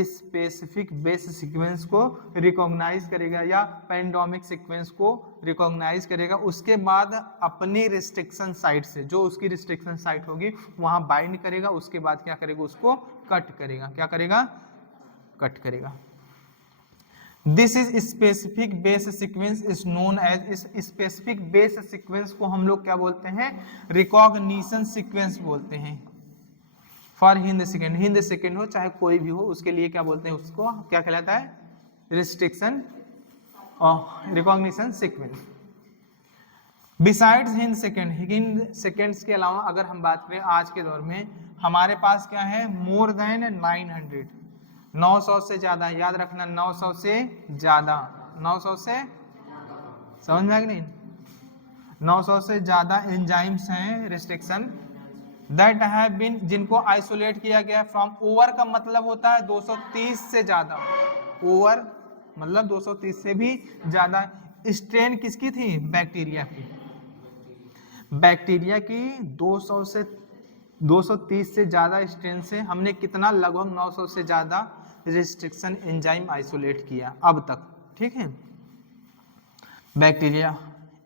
स्पेसिफिक बेस सीक्वेंस को रिकॉग्नाइज करेगा या पैलिंड्रोमिक सीक्वेंस को रिकॉग्नाइज करेगा, उसके बाद अपनी रिस्ट्रिक्शन साइट से, जो उसकी रिस्ट्रिक्शन साइट होगी वहां बाइंड करेगा, उसके बाद क्या करेगा, उसको कट करेगा। क्या करेगा? कट करेगा। This is specific base sequence is known as, इस स्पेसिफिक बेस सीक्वेंस को हम लोग क्या बोलते हैं? रिकॉग्निशन सीक्वेंस बोलते हैं। For Hind second, Hind second हो चाहे कोई भी हो, उसके लिए क्या बोलते हैं? उसको क्या कहलाता है? रिस्ट्रिक्शन और recognition sequence. Besides Hind second, Hind seconds के अलावा अगर हम बात करें आज के दौर में, हमारे पास क्या है? मोर देन 900, 900 से ज्यादा, याद रखना 900 से ज्यादा, 900 से, समझ में आ गया नहीं? 900 से ज्यादा एंजाइम्स हैं रिस्ट्रिक्शन दैट हैव बीन, जिनको आइसोलेट किया गया फ्रॉम, ओवर का मतलब होता है 230 से ज्यादा, ओवर मतलब 230 से भी ज्यादा। स्ट्रेन किसकी थी? बैक्टीरिया की, बैक्टीरिया की 200 से 230 से ज्यादा स्ट्रेन से हमने कितना, लगभग 900 से ज्यादा रिस्ट्रिक्शन एंजाइम आइसोलेट किया अब तक, ठीक है? बैक्टीरिया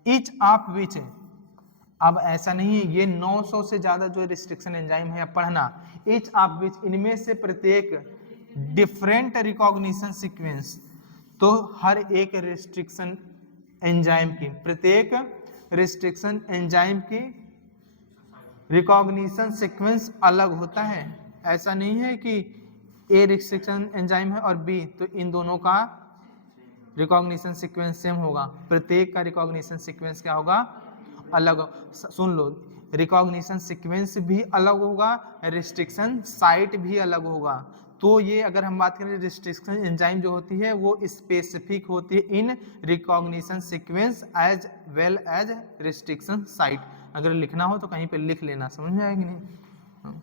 ईच ऑफ विच है, अब ऐसा नहीं है ये 900 से ज्यादा जो रिस्ट्रिक्शन एंजाइम है, पढ़ना, ईच ऑफ विच, इनमें से प्रत्येक, डिफरेंट रिकॉग्निशन सीक्वेंस, तो हर एक रिस्ट्रिक्शन एंजाइम की, प्रत्येक रिस्ट्रिक्शन एंजाइम की रिकॉग्निशन सीक्वेंस अलग होता है। ऐसा नहीं है कि ए रिस्ट्रिक्शन एंजाइम है और बी, तो इन दोनों का रिकॉग्निशन सीक्वेंस सेम होगा, प्रत्येक का रिकॉग्निशन सीक्वेंस क्या होगा? अलग। सुन लो, रिकॉग्निशन सीक्वेंस भी अलग होगा, रिस्ट्रिक्शन साइट भी अलग होगा। तो ये अगर हम बात करें रिस्ट्रिक्शन एंजाइम जो होती है वो स्पेसिफिक होती है in recognition sequence as well as restriction site. अगर लिखना हो तो कहीं पे लिख लेना, समझ में आएगी नहीं?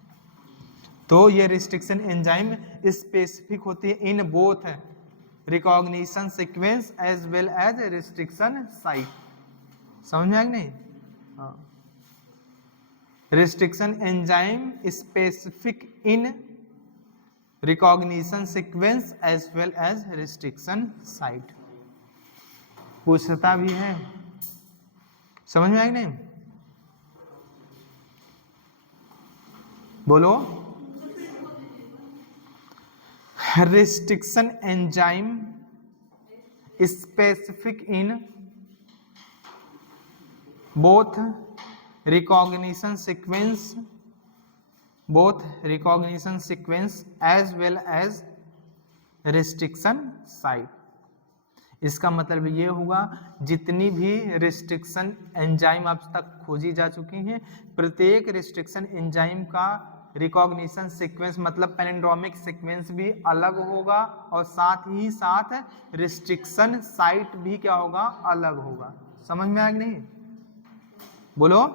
तो ये रिस्ट्रिक्शन एंजाइम स्पेसिफिक होती है in both recognition sequence as well as restriction site. समझ में आएगी नहीं? Restriction enzyme specific in recognition sequence as well as restriction site. पूछता भी है, समझ में आएगी नहीं? बोलो। Restriction enzyme specific in both recognition sequence, both recognition sequence as well as restriction site। इसका मतलब ये होगा जितनी भी रिस्ट्रिक्शन एंजाइम अब तक खोजी जा चुकी हैं, प्रत्येक रिस्ट्रिक्शन एंजाइम का रिकॉग्निशन सीक्वेंस मतलब पैलिंड्रोमिक सीक्वेंस भी अलग होगा और साथ ही साथ रिस्ट्रिक्शन साइट भी क्या होगा? अलग होगा। समझ में आया कि नहीं? बोलो।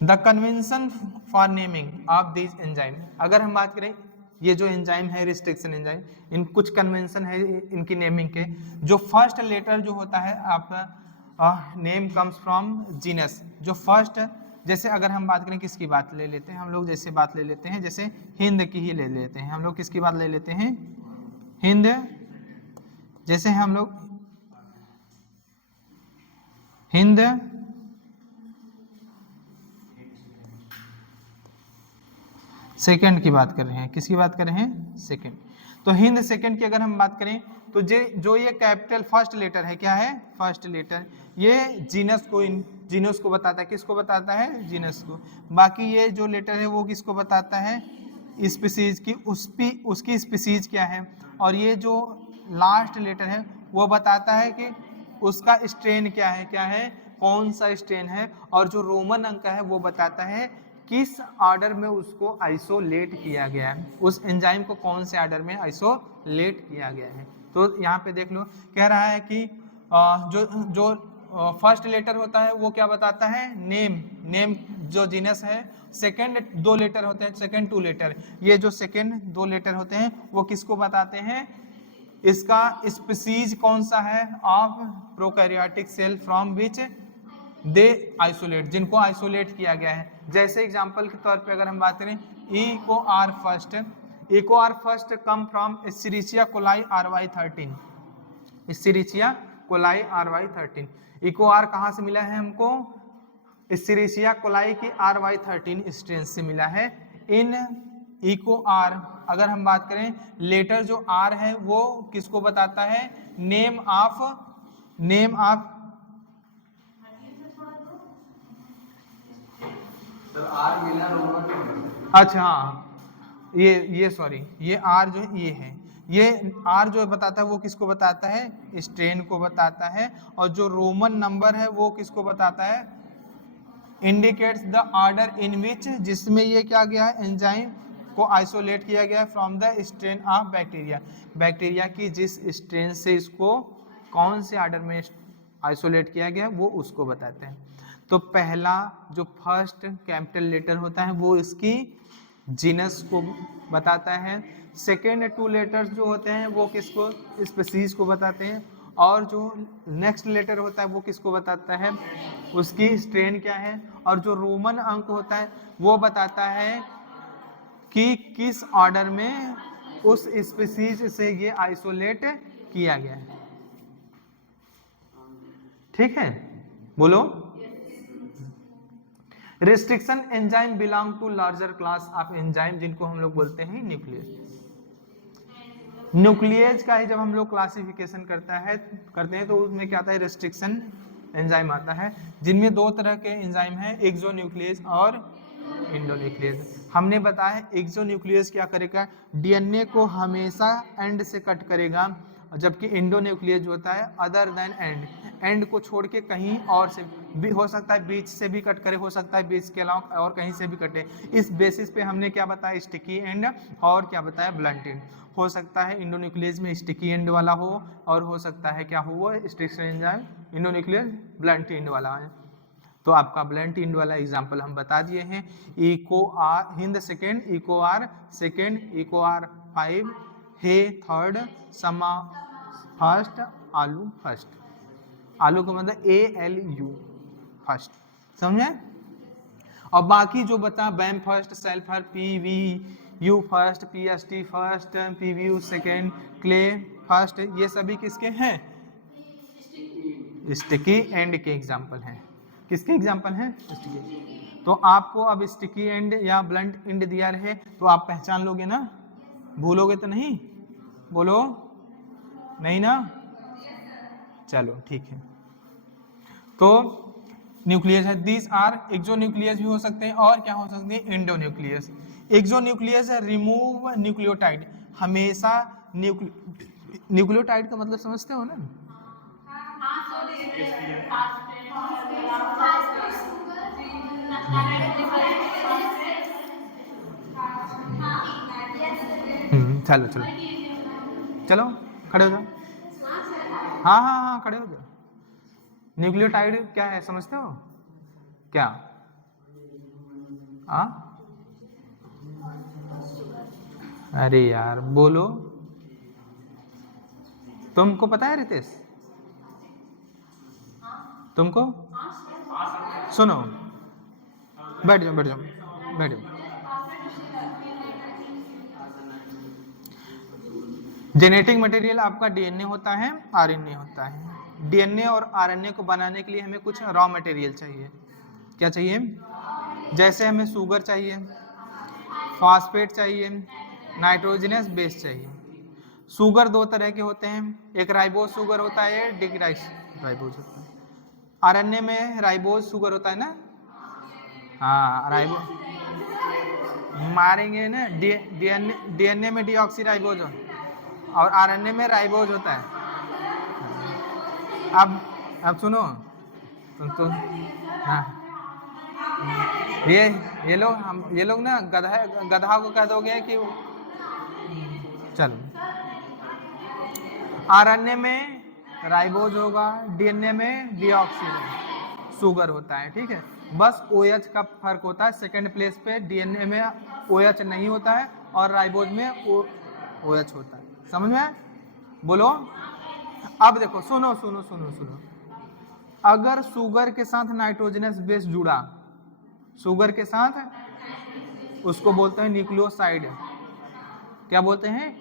The convention for naming of this enzyme, अगर हम बात करें ये जो एंजाइम है रिस्ट्रिक्शन एंजाइम, इन कुछ कन्वेंशन है इनकी नेमिंग के। जो फर्स्ट लेटर जो होता है आपका नेम कम्स फ्रॉम जीनस, जो फर्स्ट, जैसे अगर हम बात करें किसकी बात ले लेते हैं हम लोग, जैसे बात ले लेते हैं, जैसे हिंद की ही ले लेते हैं हम लोग, किसकी बात ले लेते हैं? हिंद। जैसे हम लोग हिंद सेकंड की बात कर रहे हैं, किसकी बात कर रहे हैं? सेकंड। तो हिंद सेकंड की अगर हम बात करें तो जो ये कैपिटल फर्स्ट लेटर है, क्या है? फर्स्ट लेटर, ये जीनस को बताता है, किसको बताता है? जीनस को। बाकी ये जो लेटर है वो किसको बताता है? स्पीसीज की, उसकी स्पीसीज क्या है। और ये जो लास्ट लेटर है वो बताता है कि उसका स्ट्रेन क्या है, क्या है, कौन सा स्ट्रेन है। और जो रोमन अंक है वो बताता है किस ऑर्डर में उसको आइसोलेट किया गया है, उस एंजाइम को कौन से ऑर्डर में आइसोलेट किया गया है। तो यहाँ पे देख लो, कह रहा है कि जो फर्स्ट लेटर होता है वो क्या बताता है? नेम जो जीनस है, सेकंड 2 लेटर होते हैं, सेकंड 2 लेटर, ये जो सेकंड 2 लेटर होते हैं वो किसको बताते हैं? इसका स्पीसीज कौन सा है of prokaryotic cell from which they isolate, जिनको आइसोलेट किया गया है। जैसे एग्जांपल के तौर पे अगर हम बात करें Eco R first come from Escherichia coli RY13, Escherichia coli RY13। Eco R कहाँ से मिला है हमको? एस्चेरिचिया कोलाई की RY13 स्ट्रेन से मिला है। इन इको आर अगर हम बात करें, लेटर जो आर है वो किसको बताता है? नेम ऑफ आर मिला रोमन। अच्छा हाँ, ये सॉरी, ये आर जो है ये है, ये आर जो बताता है वो किसको बताता है? स्ट्रेन को बताता है। और जो रोमन नंबर है वो किसको बताता है? इंडिकेट्स द ऑर्डर इन विच, जिसमें ये क्या गया है? एंजाइम को आइसोलेट किया गया from the strain of bacteria, bacteria की जिस स्ट्रेन से इसको कौन से ऑर्डर में आइसोलेट किया गया वो उसको बताते हैं। तो पहला जो फर्स्ट कैपिटल लेटर होता है वो इसकी जीनस को बताता है। सेकेंड 2 लेटर्स जो होते हैं वो किसको? स्पीसीज को बताते हैं। और जो नेक्स्ट लेटर होता है वो किसको बताता है? उसकी स्ट्रेन क्या है। और जो रोमन अंक होता है वो बताता है कि किस ऑर्डर में उस स्पीसीज से ये आइसोलेट किया गया है। ठीक है, बोलो। Restriction enzyme belong to larger class of enzyme, जिनको हम लोग बोलते हैं न्यूक्लियस। न्यूक्लियस का ही जब हम लोग क्लासिफिकेशन करते हैं तो उसमें क्या आता है? रिस्ट्रिक्शन एंजाइम आता है, जिनमें 2 तरह के एंजाइम हैं, एक्सोन्यूक्लियस और इंडोन्यूक्लियस। हमने बताया एक्सोन्यूक्लियस क्या करेगा? डीएनए को हमेशा एंड से कट करेगा, जबकि इंडोन्यूक्लियस जो होता है अदर देन एंड को छोड़ के कहीं और से भी हो सकता है, बीच से भी कट करे, हो सकता है बीच के अलावा और कहीं से भी कटे। इस बेसिस पे हमने क्या बताया? स्टिकी एंड और क्या बताया? Blunt and. हो सकता है इंडोन्यूक्लियस में स्टिकी एंड वाला हो और हो सकता है क्या हो? वो restriction enzyme endonuclease blunt and वाला है। तो आपका ब्लंट एंड वाला एग्जांपल हम बता दिए हैं। Eco R Hind second, Eco R second, Eco R 5, Hae third, Sma first, Alu first. Alu का मतलब ALU फर्स्ट, समझे? और बाकी जो बता बैम फर्स्ट, सल्फर PVU first, PST first, PVU second, क्ले फर्स्ट, ये सभी किसके हैं? स्टिकी एंड के एग्जाम्पल हैं। किसके एग्जाम्पल हैं? स्टिकी। तो आपको अब स्टिकी एंड या ब्लंट एंड दिया रहे तो आप पहचान लोगे ना? भूलोगे तो नहीं? बोलो नहीं ना? चलो ठीक है। तो न्यूक्लियस है, दीज आर एक्सोन्यूक्लियस भी हो सकते हैं और क्या हो सकते हैं? इंडोन्यूक्लियस। एक्सोन्यूक्लियस रिमूव न्यूक्लियोटाइड, हमेशा न्यूक्लियोटाइड का मतलब समझते हो ना? चलो चलो चलो खड़े हो जाओ। हाँ हाँ हाँ खड़े हो जाओ। न्यूक्लियोटाइड क्या है समझते हो क्या? आ? अरे यार बोलो, तुमको पता है रितेश? तुमको? सुनो, बैठ जाओ बैठ जाओ बैठ जाओ। जेनेटिक मटेरियल आपका डीएनए होता है, आरएनए होता है। डीएनए और आरएनए को बनाने के लिए हमें कुछ रॉ मटेरियल चाहिए। क्या चाहिए? जैसे हमें शुगर चाहिए, फॉस्फेट चाहिए, नाइट्रोजनस बेस चाहिए। शुगर 2 तरह के होते हैं, एक राइबोज शुगर होता है, राइबोज होता है। आरएनए में राइबोज शुगर होता है ना? हाँ राइबोज मारेंगे ना। डीएनए में डीऑक्सी राइबोज और आरएनए में राइबोज होता है। अब सुनो तो हाँ, ये लोग ना गधा को कह दोगे कि चलो, आरएनए में राइबोज होगा, डीएनए में डीऑक्सी। शुगर होता है, ठीक है। बस OH का फर्क होता है, सेकंड प्लेस पे DNA में OH नहीं होता है और राइबोज में OH होता है। समझ में आया? बोलो। अब देखो, सुनो सुनो सुनो सुनो, अगर शुगर के साथ नाइट्रोजनस बेस जुड़ा, शुगर के साथ, उसको बोलते हैं न्यूक्लियोसाइड। क्या बोलते हैं?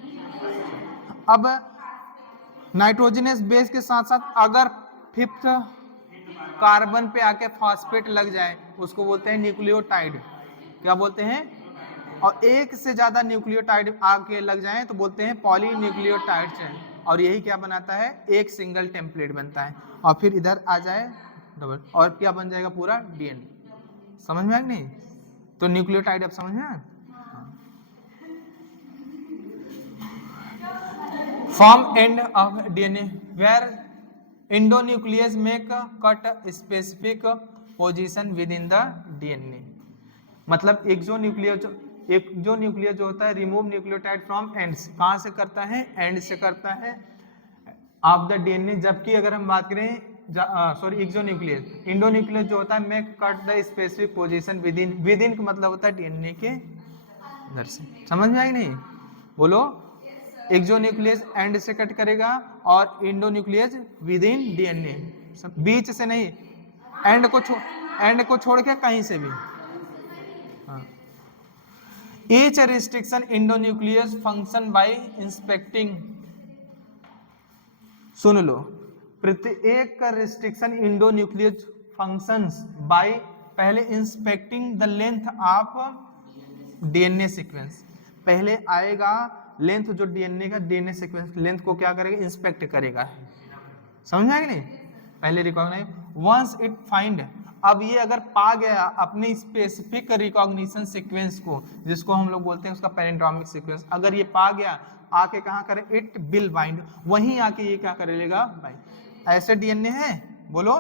अब नाइट्रोजनस बेस के साथ साथ अगर फिफ्थ कार्बन पे आके फॉस्फेट लग जाए, उसको बोलते हैं न्यूक्लियोटाइड। क्या बोलते हैं? और एक से ज्यादा न्यूक्लियोटाइड आके लग जाए तो बोलते हैं पॉलीन्यूक्लियोटाइड चेन। और यही क्या बनाता है? एक सिंगल टेम्पलेट बनता है। और फिर इधर आ जाए डबल, और क्या बन जाएगा? पूरा DNA। समझ में आया कि नहीं? तो न्यूक्लियोटाइड अब समझ में आया? Form end of DNA where endonuclease make cut specific position within the DNA। मतलब एक जो न्यूक्लियस जो होता है रिमूव न्यूक्लियोटाइड फ्रॉम एंड्स, कहाँ से करता है? एंड से करता है ऑफ द DNA। जबकि अगर हम बात करें एक्सोन्यूक्लियस, इंडोन्यूक्लियस जो होता है make cut the specific position within का मतलब होता है DNA के अंदर से। समझ में आई नहीं? बोलो। एक्सोन्यूक्लियस एंड से कट करेगा और इंडोन्यूक्लियस विद इन DNA, बीच से नहीं, एंड को छोड़ के कहीं से भी। Each restriction endonuclease function by inspecting. सुन लो, प्रत्येक का रिस्ट्रिक्शन इंडोन्यूक्लियस फंक्शंस बाय पहले inspecting the length of DNA sequence. पहले आएगा लेंथ, जो DNA का DNA सीक्वेंस लेंथ को क्या करेगा? इंस्पेक्ट करेगा। समझ में आया कि नहीं? पहले रिकॉग्नाइज वंस इट फाइंड। अब ये अगर पा गया अपने स्पेसिफिक रिकॉग्निशन सीक्वेंस को, जिसको हम लोग बोलते हैं उसका पैलिंड्रोमिक सीक्वेंस, अगर ये पा गया, आके कहाँ करे? इट विल बाइंड, वहीं आके ये क्या करेगा? बाइंड। ऐसे DNA है, बोलो।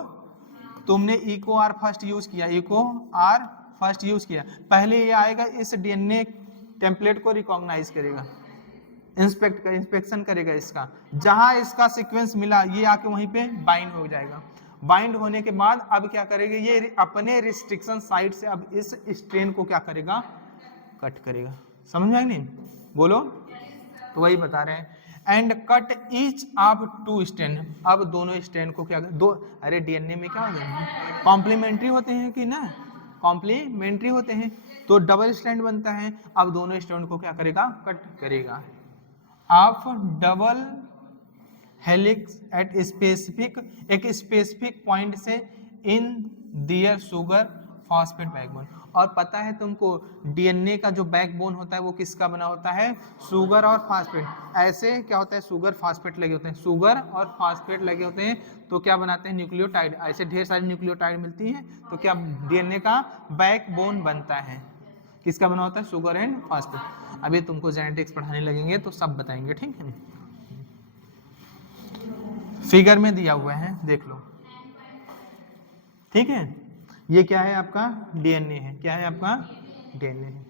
तुमने इको आर फर्स्ट यूज किया, इको आर फर्स्ट यूज किया, पहले ये आएगा इस DNA टेम्पलेट को रिकॉग्नाइज करेगा, इंस्पेक्शन करेगा इसका, जहां इसका सीक्वेंस मिला ये आके वहीं पे बाइंड हो जाएगा। बाइंड होने के बाद अब क्या करेगा? ये अपने रिस्ट्रिक्शन साइड से अब इस स्ट्रेन को क्या करेगा? कट करेगा। समझ में आया नहीं? बोलो। तो वही बता रहे हैं, end cut each of two strand. अब दोनों स्ट्रेन को क्या दो, अरे DNA में क्या होते हैं? कॉम्प्लीमेंट्री होते हैं कि ना? कॉम्प्लीमेंट्री होते हैं, तो डबल स्ट्रैंड बनता है। अब दोनों स्ट्रैंड को क्या करेगा? कट करेगा। Of double helix at specific, एक स्पेसिफिक पॉइंट से इन दियर शुगर फॉस्फेट बैकबोन। और पता है तुमको DNA का जो बैकबोन होता है वो किसका बना होता है? शुगर और फास्फेट। ऐसे क्या होता है? शुगर फास्फेट लगे होते हैं, शुगर और फास्फेट लगे होते हैं, तो क्या बनाते हैं? न्यूक्लियोटाइड। ऐसे ढेर सारी न्यूक्लियोटाइड मिलती हैं, तो क्या DNA का बैकबोन बनता है। किसका बना होता है? Sugar and phosphate. अभी तुमको जेनेटिक्स पढ़ाने लगेंगे तो सब बताएंगे, ठीक है। फिगर में दिया हुआ है, देख लो, ठीक है। ये क्या है? आपका DNA है। क्या है? आपका DNA है।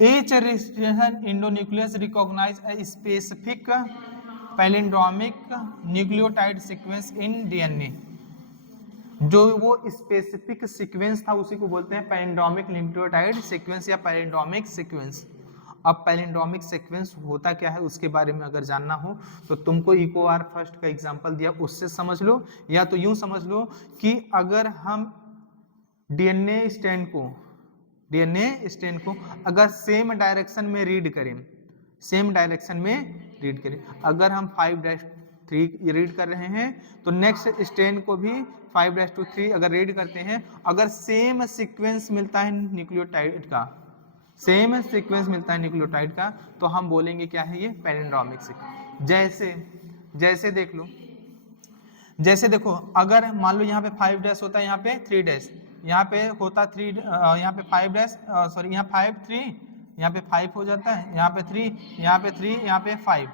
Each restriction endonuclease recognize a specific palindromic nucleotide sequence in DNA। जो वो स्पेसिफिक सीक्वेंस था उसी को बोलते हैं पैलिंड्रोमिक न्यूक्लियोटाइड सीक्वेंस या पैलिंड्रोमिक सीक्वेंस। अब पैलिंड्रोमिक सीक्वेंस होता क्या है उसके बारे में अगर जानना हो तो तुमको इको आर फर्स्ट का एग्जांपल दिया उससे समझ लो, या तो यूं समझ लो कि अगर हम DNA स्ट्रैंड को अगर सेम डायरेक्शन में रीड करें, अगर हम 5-3 रीड कर रहे हैं तो नेक्स्ट स्ट्रैंड को भी 5-3 अगर रीड करते हैं, अगर सेम सीक्वेंस मिलता है न्यूक्लियोटाइड का, तो हम बोलेंगे क्या है? ये पैलिंड्रोमिक सीक्वेंस। जैसे देखो, अगर मान लो यहाँ पे 5 होता है, यहाँ पे 3, यहाँ पे होता 3, यहाँ पे 5, यहाँ 5-3, यहाँ पे 5 हो जाता है, यहाँ पे 3, यहाँ पे 3, यहाँ पे 5।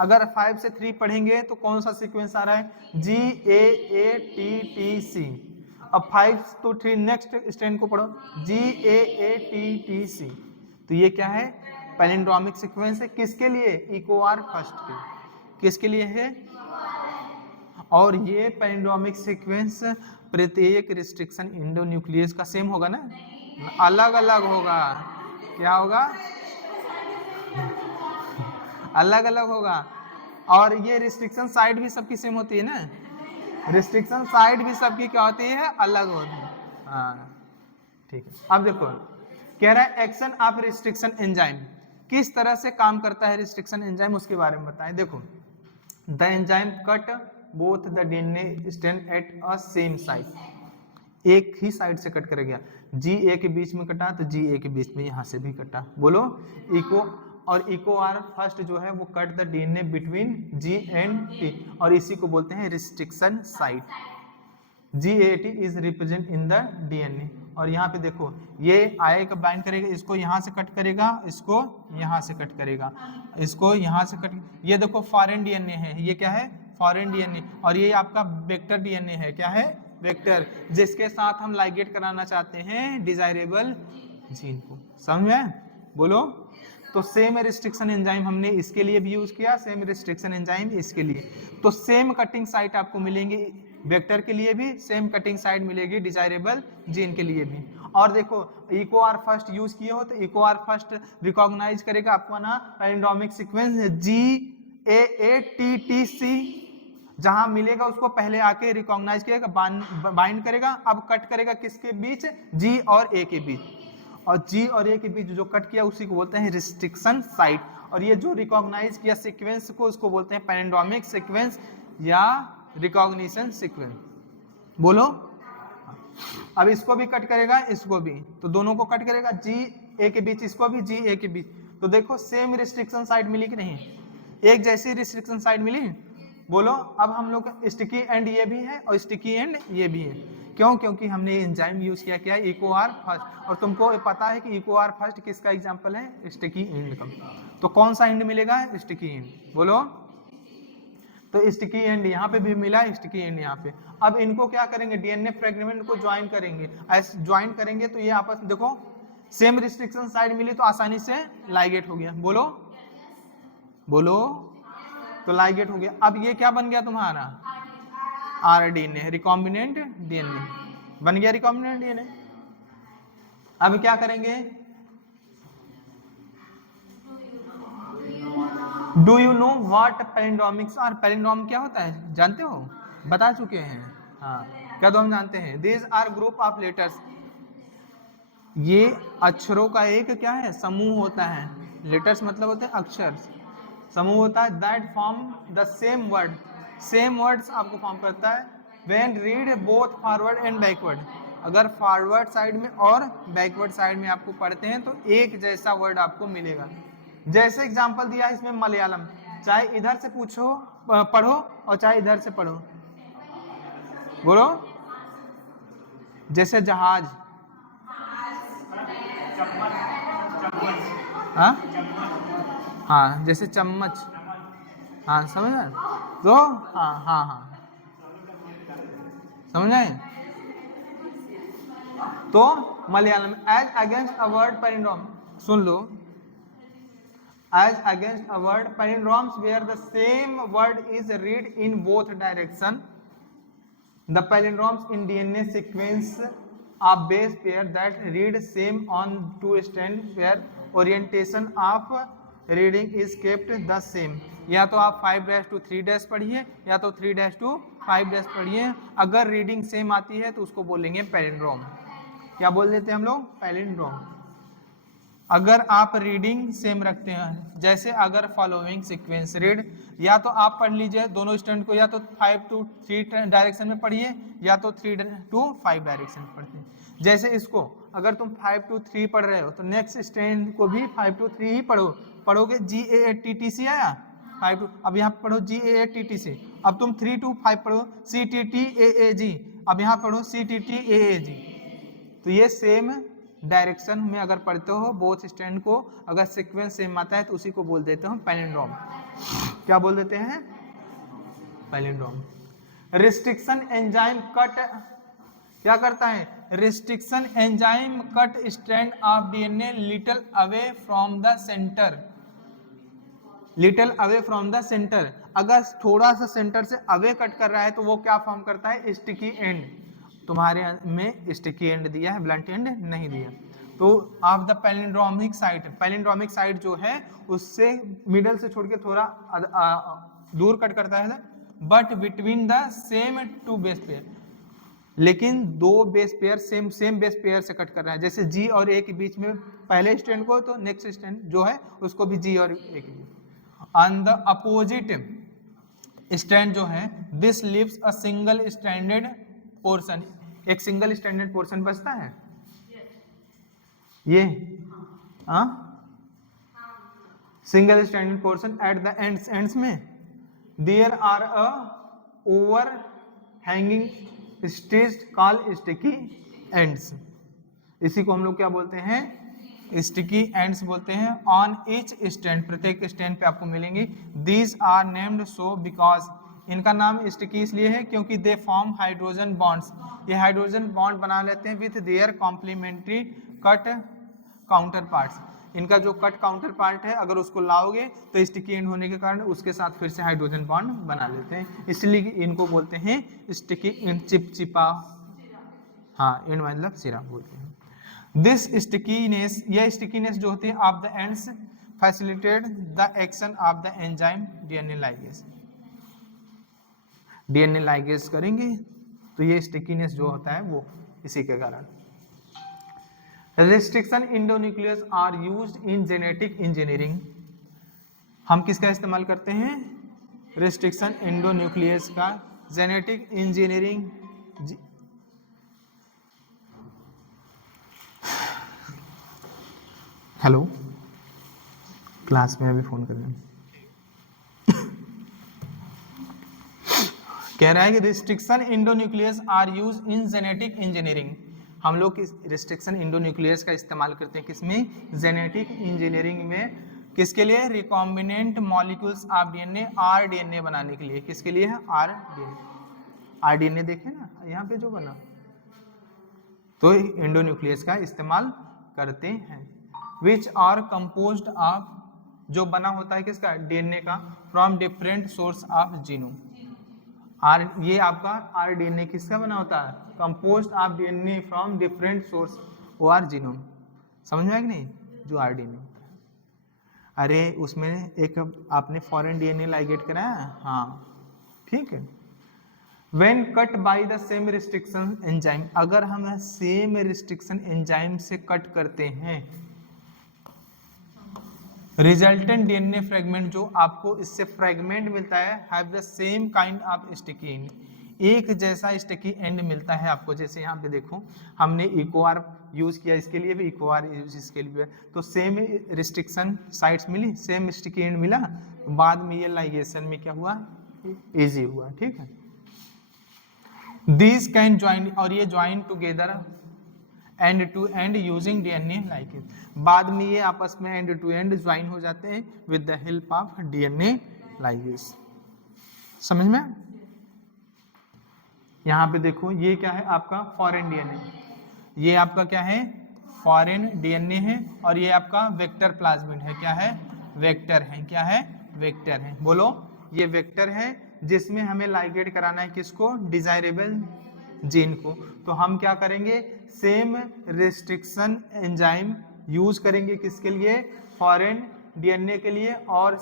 अगर 5 से 3 पढ़ेंगे तो कौन सा सीक्वेंस आ रहा है? GAATTC। अब 5 to 3 नेक्स्ट स्ट्रैंड को पढ़ो, GAATTC। तो ये क्या है? पैलिंड्रोमिक सीक्वेंस है। किसके लिए? इको आर फर्स्ट के। किसके लिए है? और ये पैलिंड्रोमिक सीक्वेंस प्रत्येक रिस्ट्रिक्शन एंडोन्यूक्लियस का सेम होगा ना, अलग अलग होगा। क्या होगा? अलग अलग होगा। और ये रिस्ट्रिक्शन साइड भी सबकी सेम होती है ना, रिस्ट्रिक्शन साइड भी सबकी क्या होती है? अलग होती है। हाँ ठीक है। अब देखो कह रहा है एक्शन ऑफ रिस्ट्रिक्शन एंजाइम, किस तरह से काम करता है रिस्ट्रिक्शन एंजाइम उसके बारे में बताएं। देखो the enzyme cut both the DNA strand at a same side, एक ही साइड से कट कर गया, जी ए के बीच में कटा तो जी ए के बीच में यहाँ से भी कटा। बोलो इको और इको आर फर्स्ट जो है वो cut the DNA between ji and T, और इसी को बोलते हैं restriction site. GAT is represent in the DNA. और यहाँ पे देखो ये आए का बाइंड करेगा, इसको यहाँ से कट करेगा, इसको यहाँ से कट करेगा, इसको यहाँ से कट। ये देखो फॉरेन डीएनए है, ये क्या है? Foreign DNA. और ये आपका वेक्टर डीएनए है, क्या है? वेक्टर, जिसके साथ हम लाइगेट कराना चाहते हैं डिजायरेबल जीन को। समझ में? बोलो। तो सेम रिस्ट्रिक्शन एंजाइम हमने इसके लिए भी यूज किया, सेम रिस्ट्रिक्शन एंजाइम इसके लिए। तो सेम कटिंग साइट आपको मिलेंगी वेक्टर के लिए भी, सेम कटिंग साइट मिलेगी डिजायरेबल जीन के लिए भी। और देखो इको आर फर्स्ट यूज किए हो तो इको आर फर्स्ट रिकॉग्नाइज करेगा आपको ना पैलिंड्रोमिक सीक्वेंस GAATTC, जहां मिलेगा उसको पहले आके रिकॉग्नाइज करेगा, बाइंड करेगा। अब कट करेगा किसके बीच? G और A के बीच, और G और A के बीच जो कट किया उसी को बोलते हैं रिस्ट्रिक्शन साइट। और ये जो रिकॉग्नाइज किया सीक्वेंस को उसको बोलते हैं पैलिंड्रोमिक सीक्वेंस या रिकॉग्निशन सीक्वेंस। बोलो। अब इसको भी कट करेगा, इसको भी, तो दोनों को कट करेगा जी ए के बीच, इसको भी जी ए के बीच। तो देखो सेम रिस्ट्रिक्शन साइड मिली कि नहीं? एक जैसी रिस्ट्रिक्शन साइड मिली। बोलो। अब हम लोग स्टिकी एंड ये भी है और स्टिकी एंड ये भी है। क्यों? क्योंकि हमने एंजाइम यूज किया, क्या? Eco R first. और तुमको पता है कि इको आर फर्स्ट किसका एग्जांपल है? स्टिकी एंड का। तो कौन सा एंड मिलेगा? Sticky end. बोलो। तो स्टिकी एंड यहाँ पे भी मिला, स्टिकी एंड यहाँ पे। अब इनको क्या करेंगे? डीएनए फ्रेगमेंट को ज्वाइन करेंगे। ऐसे ज्वाइन करेंगे तो ये आपस में देखो सेम रिस्ट्रिक्शन साइड मिली तो आसानी से लाइगेट हो गया। बोलो। बोलो। तो लाइगेट हो गया। अब ये क्या बन गया तुम्हारा? आरडीएनए, रिकॉम्बिनेंट डीएनए बन गया, रिकॉम्बिनेंट डीएनए। अब क्या करेंगे? Do you know what palindromics are? Palindrome क्या होता है जानते हो? बता चुके हैं। हाँ क्या तो हम जानते हैं। These are group of letters, ये अक्षरों का एक क्या है? समूह होता है। लेटर्स मतलब होते हैं अक्षर, समूह होता है। That form the same word, same words आपको फॉर्म करता है। When read both forward and backward, अगर फॉरवर्ड साइड में और बैकवर्ड साइड में आपको पढ़ते हैं तो एक जैसा वर्ड आपको मिलेगा। जैसे एग्जांपल दिया है इसमें मलयालम, चाहे इधर से पूछो पढ़ो और चाहे इधर से पढ़ो। बोलो। जैसे जहाज, हाँ हाँ, जैसे चम्मच, हाँ समझ आए? तो हाँ हाँ हाँ समझ आए? तो Malayalam as against a word palindrome, सुन लो, as against a word palindromes where the same word is read in both direction. The palindromes in DNA sequence are base pair that read same on two strands where orientation of reading is kept the same. या तो आप 5' to 3' पढ़िए या तो 3' to 5' पढ़िए। अगर reading same आती है तो उसको बोलेंगे पैलिंड्रोम। क्या बोल देते हैं हम लोग? पैलिंड्रोम। अगर आप रीडिंग सेम रखते हैं, जैसे अगर फॉलोइंग सीक्वेंस रीड, या तो आप पढ़ लीजिए दोनों स्टैंड को, या तो 5 to 3 डायरेक्शन में पढ़िए या तो 3 to 5 डायरेक्शन पढ़ते हैं। जैसे इसको अगर तुम 5 to 3 पढ़ रहे हो तो नेक्स्ट स्टैंड को भी 5 to 3 ही पढ़ोगे। GAATTC आया 5 to, अब यहाँ पढ़ो GAATTC। अब तुम 3 to 5 पढ़ो CTTAAG, अब यहाँ पढ़ो CTTAAG। तो ये सेम डायरेक्शन में अगर पढ़ते हो बोथ स्टैंड को, अगर सीक्वेंस सेम आता है तो उसी को बोल देते हो पैलिंड्रोम। क्या बोल देते हैं? पैलिंड्रोम। रिस्ट्रिक्शन एंजाइम कट क्या करता है? Restriction enzyme cut strand of DNA little away from the centre. Little away from the centre, अगर थोड़ा सा सेंटर से अवे कट कर रहा है तो वो क्या फॉर्म करता है, स्टिकी एंड। तुम्हारे में स्टिकी एंड दिया है, ब्लंट एंड नहीं दिया। तो of the palindromic side, palindromic side जो है उससे मिडल से छोड़ के थोड़ा दूर कट करता है, but between the same two base pair, लेकिन दो base pair same base pair से कट कर रहा है। जैसे जी और ए के बीच में पहले स्टैंड को, तो नेक्स्ट स्टैंड जो है उसको भी जी और ए के बीच। ऑन द अपोजिट स्टैंड जो है, this leaves a single standard portion, एक सिंगल स्टैंडर्ड पोर्शन बचता है। ये single standard portion at the ends में there are a overhanging stage call sticky ends. इसी को हम लोग क्या बोलते हैं, स्टिकी एंड्स बोलते हैं। ऑन ईच स्टैंड, प्रत्येक स्टैंड पे आपको मिलेंगे। These are named so because, इनका नाम स्टिकी इसलिए है क्योंकि दे फॉर्म हाइड्रोजन बॉन्ड्स, ये हाइड्रोजन बॉन्ड बना लेते हैं with their complementary cut counterparts. इनका जो कट काउंटर पार्ट है अगर उसको लाओगे तो स्टिकी एंड होने के कारण उसके साथ फिर से हाइड्रोजन बॉन्ड बना लेते हैं, इसलिए इनको बोलते हैं स्टिकी एंड, चिपचिपा। हाँ, एंड मतलब सिरा बोलते हैं। दिस स्टिकीनेस, यह स्टिकीनेस जो होती है of the ends facilitate the action of the enzyme DNA ligase. DNA ligase करेंगे तो ये स्टिकीनेस जो होता है वो इसी के कारण। Restriction endonuclease are used in genetic engineering, हम किसका इस्तेमाल करते हैं, रिस्ट्रिक्शन इंडोन्यूक्लियस का जेनेटिक इंजीनियरिंग। हेलो, क्लास में अभी फोन कर रहे हैं। कह रहा है कि restriction endonuclease are use in genetic engineering, हम लोग रिस्ट्रिक्शन इंडोन्यूक्लियस का इस्तेमाल करते हैं किसमें, जेनेटिक इंजीनियरिंग में। किसके लिए, recombinant molecules of DNA, rDNA बनाने के लिए। किसके लिए है, आरडीएनए। आरडीएनए देखे ना यहाँ पे जो बना, तो इंडोन्यूक्लियस का इस्तेमाल करते हैं। विच आर कंपोज्ड ऑफ, जो बना होता है किसका, डीएनए का, from different source of genome. Or, ये आपका आरडीएनए किसका बना होता है, composed of DNA from different source, or genome. समझ में आया कि नहीं, जो आरडीएनए होता है। अरे उसमें एक आपने फॉरेन डीएनए लाइगेट कराया, हाँ ठीक है। When cut by the same restriction enzyme, अगर हम सेम रिस्ट्रिक्शन एंजाइम से कट करते हैं, रिजल्टेंट डीएनए फ्रेगमेंट, जो आपको इससे फ्रेगमेंट मिलता है, have the same kind of sticky and, एक जैसा स्टिकी एंड मिलता है आपको। जैसे यहाँ पे देखो हमने इकोआर यूज किया, इसके लिए भी इकोआर यूज, इसके लिए भी, तो सेम रिस्ट्रिक्शन साइट्स मिली, सेम स्टिकी एंड मिला, तो बाद में ये लाइगेशन में क्या हुआ, इजी हुआ। ठीक है, दीज कैन ज्वाइन, और ये join together end to end using DNA ligase, बाद में ये आपस में एंड टू एंड ज्वाइन हो जाते हैं with the help of DNA ligase. समझ में, यहाँ पे देखो ये क्या है आपका फॉरेन डीएनए, ये आपका क्या है फॉरेन डीएनए है, और ये आपका वेक्टर प्लाज्मिड है। क्या है, वेक्टर है। क्या है, वेक्टर है। बोलो, ये वेक्टर है जिसमें हमें लाइगेट कराना है किसको, डिजायरेबल जीन को। तो हम क्या करेंगे, सेम रिस्ट्रिक्शन एंजाइम यूज करेंगे किसके लिए, फॉरेन डीएनए के लिए और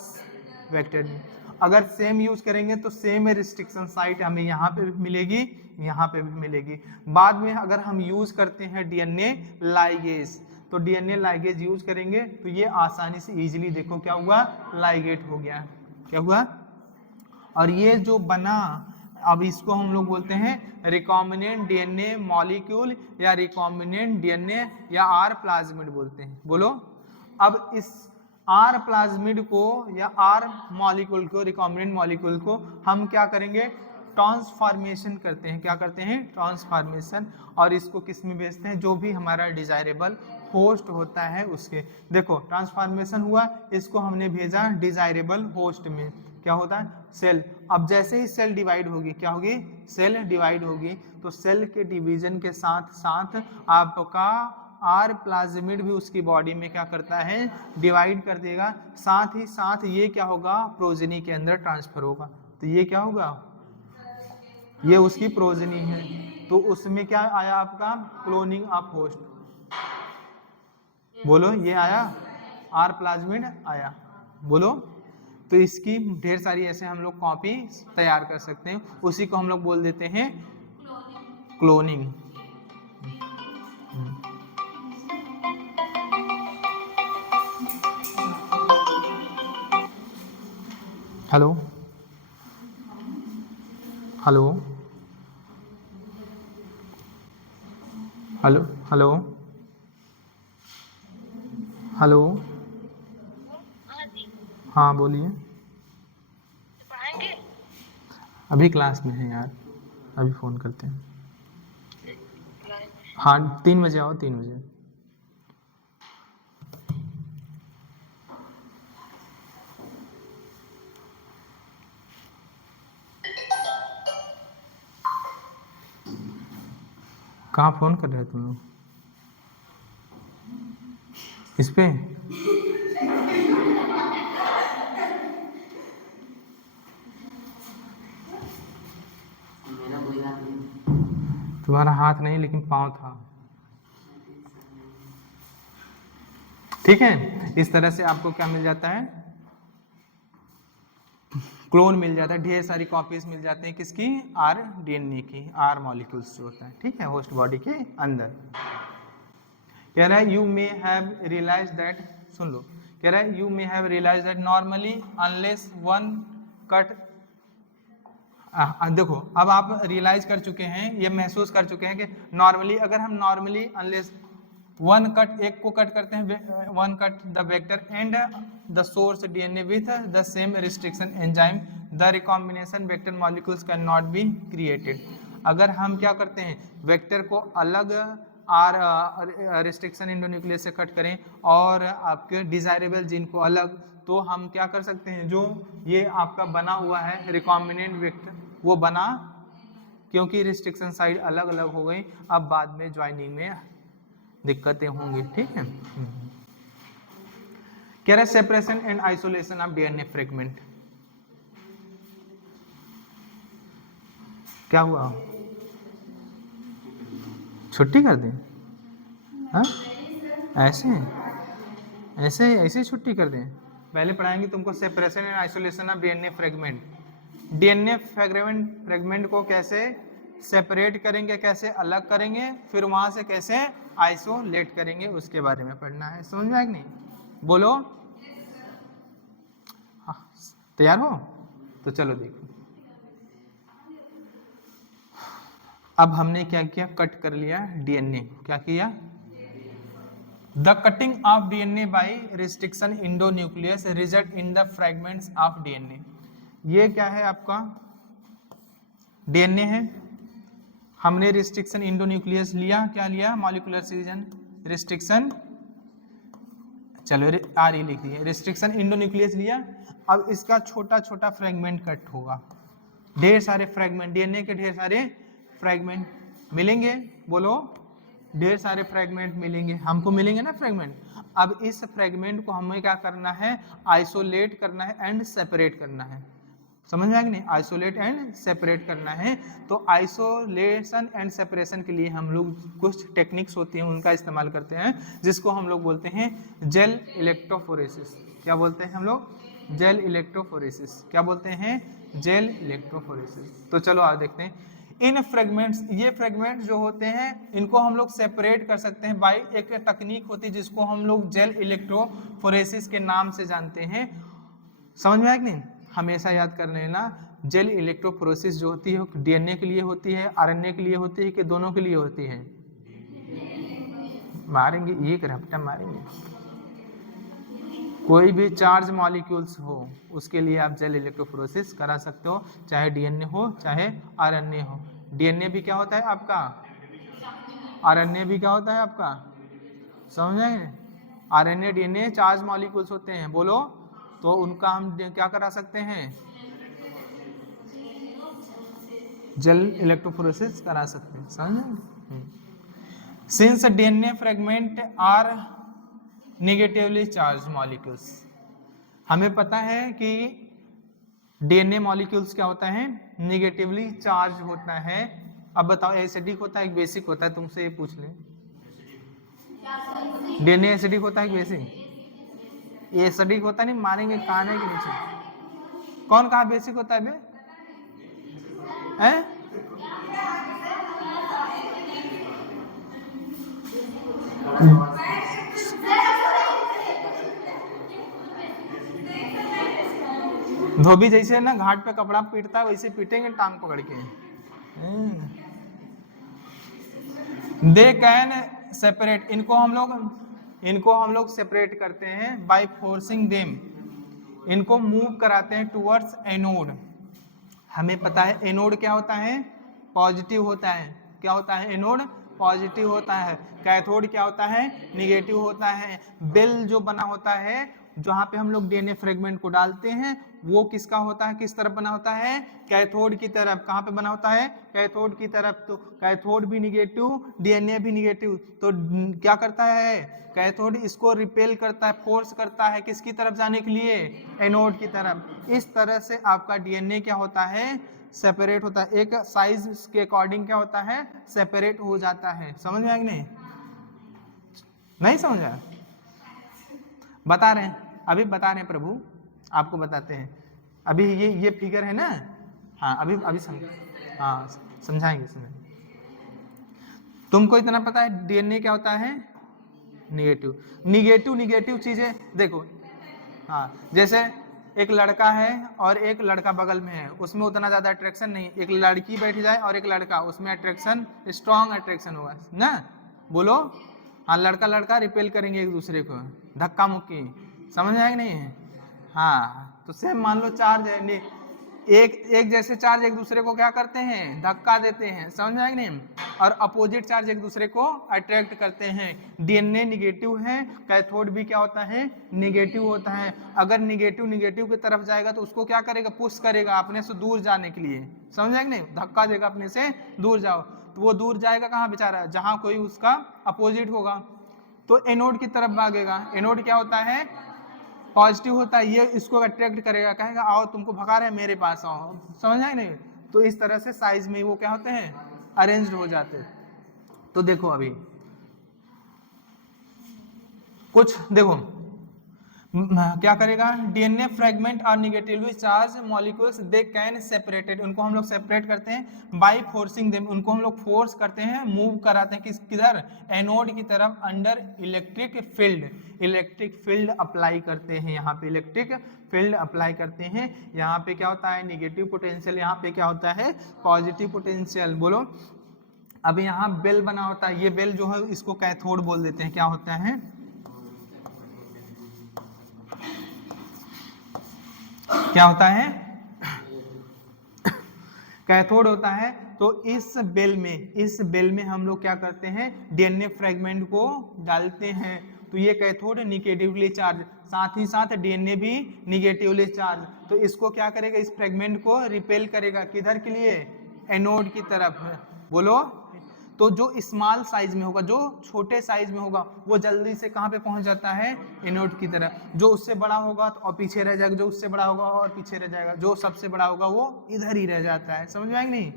वेक्टर। अगर सेम यूज करेंगे तो सेम रिस्ट्रिक्शन साइट हमें यहाँ पे भी मिलेगी, यहाँ पे भी मिलेगी। बाद में अगर हम यूज करते हैं डीएनए लाइगेज, तो डीएनए लाइगेज यूज करेंगे तो ये आसानी से इजीली देखो क्या हुआ, लाइगेट हो गया। क्या हुआ, और ये जो बना, अब इसको हम लोग बोलते हैं रिकॉम्बिनेंट डीएनए मॉलिक्यूल, या रिकॉम्बिनेंट डीएनए, या आर प्लाज्मिड बोलते हैं। बोलो, अब इस आर प्लाज्मिड को या आर मॉलिक्यूल को, रिकॉम्बिनेंट मॉलिक्यूल को हम क्या करेंगे, ट्रांसफॉर्मेशन करते हैं। क्या करते हैं, ट्रांसफॉर्मेशन, और इसको किस में भेजते हैं, जो भी हमारा डिजायरेबल होस्ट होता है उसके। देखो ट्रांसफॉर्मेशन हुआ, इसको हमने भेजा डिजायरेबल होस्ट में, क्या होता है, सेल। अब जैसे ही सेल डिवाइड होगी, क्या होगी, सेल डिवाइड होगी, तो सेल के डिवीजन के साथ साथ आपका आर प्लाज्मिड भी उसकी बॉडी में क्या करता है, डिवाइड कर देगा, साथ ही साथ ये क्या होगा, प्रोजेनी के अंदर ट्रांसफर होगा। तो ये क्या होगा, ये उसकी प्रोजेनी है। तो उसमें क्या आया आपका, क्लोनिंग ऑफ होस्ट, बोलो ये आया, आर प्लाज्मिड आया, बोलो। तो इसकी ढेर सारी ऐसे हम लोग कॉपी तैयार कर सकते हैं, उसी को हम लोग बोल देते हैं cloning. Hello hello hello hello hello, हाँ बोलिए। अभी क्लास में है यार, अभी फ़ोन करते हैं। हाँ 3 बजे आओ, 3 बजे। कहाँ फ़ोन कर रहे हो तुम लोग, इस पे? तुम्हारा हाथ नहीं लेकिन पाँव था, ठीक है। इस तरह से आपको क्या मिल जाता है, क्लोन मिल जाता है, ढेर सारी कॉपीज मिल जाते हैं किसकी, आर डीएनए की, आर मॉलिक्यूल्स जो होता है, ठीक है, होस्ट बॉडी के अंदर। कह रहा है you may have realize that, सुन लो, कह रहा है you may have realize that normally unless one cut, देखो अब आप रियलाइज कर चुके हैं, ये महसूस कर चुके हैं कि नॉर्मली, अगर हम नॉर्मली अनलेस वन कट, एक को कट करते हैं, one cut the vector and the source DNA with the same restriction enzyme, the recombination vector molecules can not be created. अगर हम क्या करते हैं, वेक्टर को अलग आर रिस्ट्रिक्शन इंडोन्यूक्लियस से कट करें और आपके डिजायरेबल जीन को अलग, तो हम क्या कर सकते हैं, जो ये आपका बना हुआ है रिकॉम्बिनेंट वेक्टर, वो बना, क्योंकि रिस्ट्रिक्शन साइड अलग अलग हो गई, अब बाद में ज्वाइनिंग में दिक्कतें होंगी, ठीक है। कह रहे separation and isolation of DNA fragment, क्या हुआ, छुट्टी कर दें, हाँ ऐसे ऐसे ऐसे छुट्टी कर दें, पहले पढ़ाएंगे तुमको separation and isolation of DNA fragment, DNA fragment को कैसे सेपरेट करेंगे, कैसे अलग करेंगे, फिर वहां से कैसे आइसोलेट करेंगे, उसके बारे में पढ़ना है, समझ में आया कि नहीं, बोलो। हाँ तैयार हो, तो चलो देखो। अब हमने क्या किया, कट कर लिया डीएनए, क्या किया, the cutting of DNA by restriction endonuclease result in the fragments of DNA. ये क्या है आपका डीएनए है, हमने रिस्ट्रिक्शन इंडोन्यूक्लियस लिया, क्या लिया, मॉलिक्यूलर सीजन रिस्ट्रिक्शन, चलो आर ही लिख दिए, रिस्ट्रिक्शन इंडोन्यूक्लियस लिया। अब इसका छोटा छोटा फ्रेगमेंट कट होगा, ढेर सारे फ्रेगमेंट, डीएनए के ढेर सारे फ्रेगमेंट मिलेंगे, बोलो ढेर सारे फ्रेगमेंट मिलेंगे, हमको मिलेंगे ना फ्रेगमेंट। अब इस फ्रेगमेंट को हमें क्या करना है, आइसोलेट करना है एंड सेपरेट करना है, समझ में आया कि नहीं, आइसोलेट एंड सेपरेट करना है। तो आइसोलेशन एंड सेपरेशन के लिए हम लोग कुछ टेक्निक्स होती हैं उनका इस्तेमाल करते हैं, जिसको हम लोग बोलते हैं जेल इलेक्ट्रोफोरेसिस। क्या बोलते हैं हम लोग, जेल इलेक्ट्रोफोरेसिस, क्या बोलते हैं, जेल इलेक्ट्रोफोरेसिस। तो चलो आज देखते हैं इन फ्रेगमेंट्स, ये फ्रेगमेंट जो होते हैं इनको हम लोग सेपरेट कर सकते हैं बाय एक तकनीक होती है जिसको हम लोग जेल इलेक्ट्रोफोरेसिस के नाम से जानते हैं, समझ में आया कि नहीं, हमेशा याद कर लेना, जेल इलेक्ट्रोफोरेसिस जो होती है डीएनए के लिए होती है, आरएनए के लिए होती है, कि दोनों के लिए होती है, मारेंगे एक रपटा मारेंगे, कोई भी चार्ज मॉलिक्यूल्स हो उसके लिए आप जेल इलेक्ट्रोफोरेसिस करा सकते हो, चाहे डीएनए हो चाहे आरएनए हो। डीएनए भी क्या होता है आपका, आरएनए भी क्या होता है आपका, समझेंगे, आरएनए डीएनए चार्ज मॉलिक्यूल्स होते हैं, बोलो, तो उनका हम क्या करा सकते हैं, जेल इलेक्ट्रोफोरेसिस करा सकते हैं, समझेंगे। Since DNA fragment are negatively charge molecules, हमें पता है कि डीएनए मॉलिक्यूल्स क्या होता है, नेगेटिवली चार्ज होता है। अब बताओ एसिडिक होता है कि बेसिक होता है, तुमसे ये पूछ लें। डीएनए एसिडिक होता है कि बेसिक? एसिडिक होता नहीं, मारेंगे कान है के नीचे। कौन कहा बेसिक होता है बे? हैं? धोबी जैसे ना घाट पे कपड़ा पीटता है वैसे पीटेंगे टांग पकड़ के। दे कैन सेपरेट, इनको हम लोग सेपरेट करते हैं बाय फोर्सिंग देम, इनको मूव कराते हैं टुवर्ड्स एनोड। हमें पता है एनोड क्या होता है, पॉजिटिव होता है। क्या होता है? एनोड पॉजिटिव होता है। कैथोड क्या होता है? निगेटिव होता है। बेल जो बना होता है जहाँ पे हम लोग डीएनए फ्रेगमेंट को डालते हैं वो किसका होता है, किस तरफ बना होता है? कैथोड की तरफ। कहाँ पे बना होता है? कैथोड की तरफ। तो कैथोड भी निगेटिव, डीएनए भी निगेटिव, तो क्या करता है कैथोड? इसको रिपेल करता है, फोर्स करता है किसकी तरफ जाने के लिए? एनोड की तरफ। इस तरह से आपका डीएनए क्या होता है? सेपरेट होता है, एक साइज के अकॉर्डिंग क्या होता है? सेपरेट हो जाता है। समझ में आया कि नहीं? नहीं समझ आया? बता रहे हैं, अभी बता रहे हैं प्रभु, आपको बताते हैं। अभी ये फिगर है ना, हाँ अभी समझाएंगे। तुमको इतना पता है डीएनए क्या होता है? निगेटिव चीजें देखो। हाँ, जैसे एक लड़का है और एक लड़का बगल में है, उसमें उतना ज्यादा अट्रैक्शन नहीं। एक लड़की बैठ जाए और एक लड़का, उसमें अट्रैक्शन, स्ट्रॉन्ग अट्रैक्शन होगा ना? बोलो। हाँ, लड़का रिपेल करेंगे एक दूसरे को, धक्का मुक्की। समझ में आया कि नहीं? हाँ, तो सेम मान लो चार्ज है, एक जैसे चार्ज एक दूसरे को क्या करते हैं? धक्का देते हैं। समझ में आया कि नहीं? और अपोजिट चार्ज एक दूसरे को अट्रैक्ट करते हैं। डीएनए निगेटिव है, कैथोड भी क्या होता है? निगेटिव होता है। अगर निगेटिव की तरफ जाएगा तो उसको क्या करेगा? पुश करेगा अपने से दूर जाने के लिए। समझ में आया कि नहीं? धक्का देगा अपने से दूर जाओ, तो वो दूर जाएगा कहाँ बेचारा? जहां कोई उसका अपोजिट होगा, तो एनोड की तरफ भागेगा। एनोड क्या होता है? पॉजिटिव होता है, ये इसको अट्रैक्ट करेगा, कहेगा आओ तुमको भगा रहे हैं मेरे पास आओ। समझ आए नहीं? तो इस तरह से साइज में वो क्या होते हैं? अरेंज्ड हो जाते हैं। तो देखो अभी कुछ देखो क्या करेगा? डीएनए फ्रेगमेंट और negatively charge molecules they can separated, उनको हम लोग सेपरेट करते हैं बाय फोर्सिंग देम, उनको हम लोग फोर्स करते हैं, मूव कराते हैं किधर? एनोड की तरफ, अंडर इलेक्ट्रिक फील्ड अप्लाई करते हैं। यहाँ पे इलेक्ट्रिक फील्ड अप्लाई करते हैं। यहाँ पे क्या होता है? निगेटिव पोटेंशियल, यहाँ पे क्या होता है? Positive potential. बोलो। अब यहाँ बेल बना होता है, ये बेल जो है इसको कैथोड बोल देते हैं। क्या होता है? क्या होता है? कैथोड होता है। तो इस बेल में हम लोग क्या करते हैं? डीएनए फ्रेगमेंट को डालते हैं। तो ये कैथोड निगेटिवली चार्ज, साथ ही साथ डीएनए भी निगेटिवली चार्ज, तो इसको क्या करेगा? इस फ्रेगमेंट को रिपेल करेगा किधर के लिए? एनोड की तरफ। बोलो। तो जो स्मॉल साइज में होगा, जो छोटे साइज में होगा, वो जल्दी से कहाँ पे पहुंच जाता है? एनोड की तरफ। जो उससे बड़ा होगा तो और पीछे रह जाएगा, जो उससे बड़ा होगा और पीछे रह जाएगा, जो सबसे बड़ा होगा वो इधर ही रह जाता है। समझ में आएगा नहीं?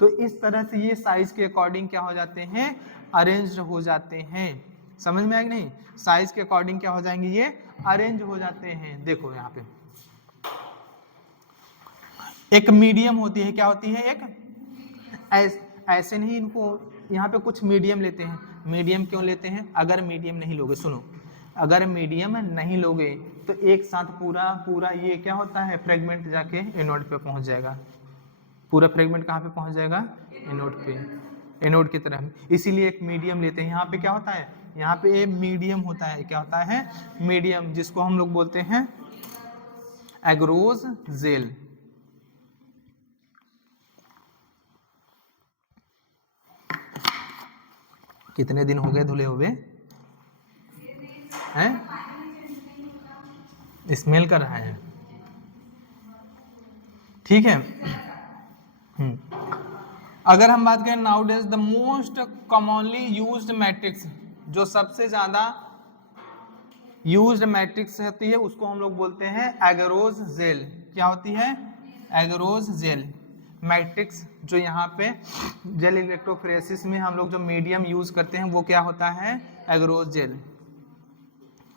तो इस तरह से ये साइज के अकॉर्डिंग क्या हो जाते हैं? अरेंज हो जाते हैं। समझ में आएगा नहीं? साइज के अकॉर्डिंग क्या हो जाएंगे? ये अरेंज हो जाते हैं। देखो यहाँ पे एक मीडियम होती है, क्या होती है? एक ऐसे नहीं, इनको यहाँ पे कुछ मीडियम लेते हैं। मीडियम क्यों लेते हैं? अगर मीडियम नहीं लोगे, सुनो, अगर मीडियम नहीं लोगे तो एक साथ पूरा ये क्या होता है? फ्रेगमेंट जाके एनोड पे पहुंच जाएगा। पूरा फ्रेगमेंट कहाँ पे पहुंच जाएगा? एनोड पे, एनोड की तरफ। इसीलिए एक मीडियम लेते हैं। यहाँ पे क्या होता है? यहाँ पे मीडियम होता है। क्या होता है? मीडियम, जिसको हम लोग बोलते हैं एग्रोज जेल। कितने दिन हो गए धुले हुए हैं? स्मेल कर रहा है, ठीक है। अगर हम बात करें now days the most commonly used matrix, जो सबसे ज्यादा यूज्ड मैट्रिक्स होती है उसको हम लोग बोलते हैं एगरोज जेल। क्या होती है? Agarose jail matrix. जो यहाँ पे जेल इलेक्ट्रोफोरेसिस में हम लोग जो मीडियम यूज करते हैं वो क्या होता है? Agarose jail.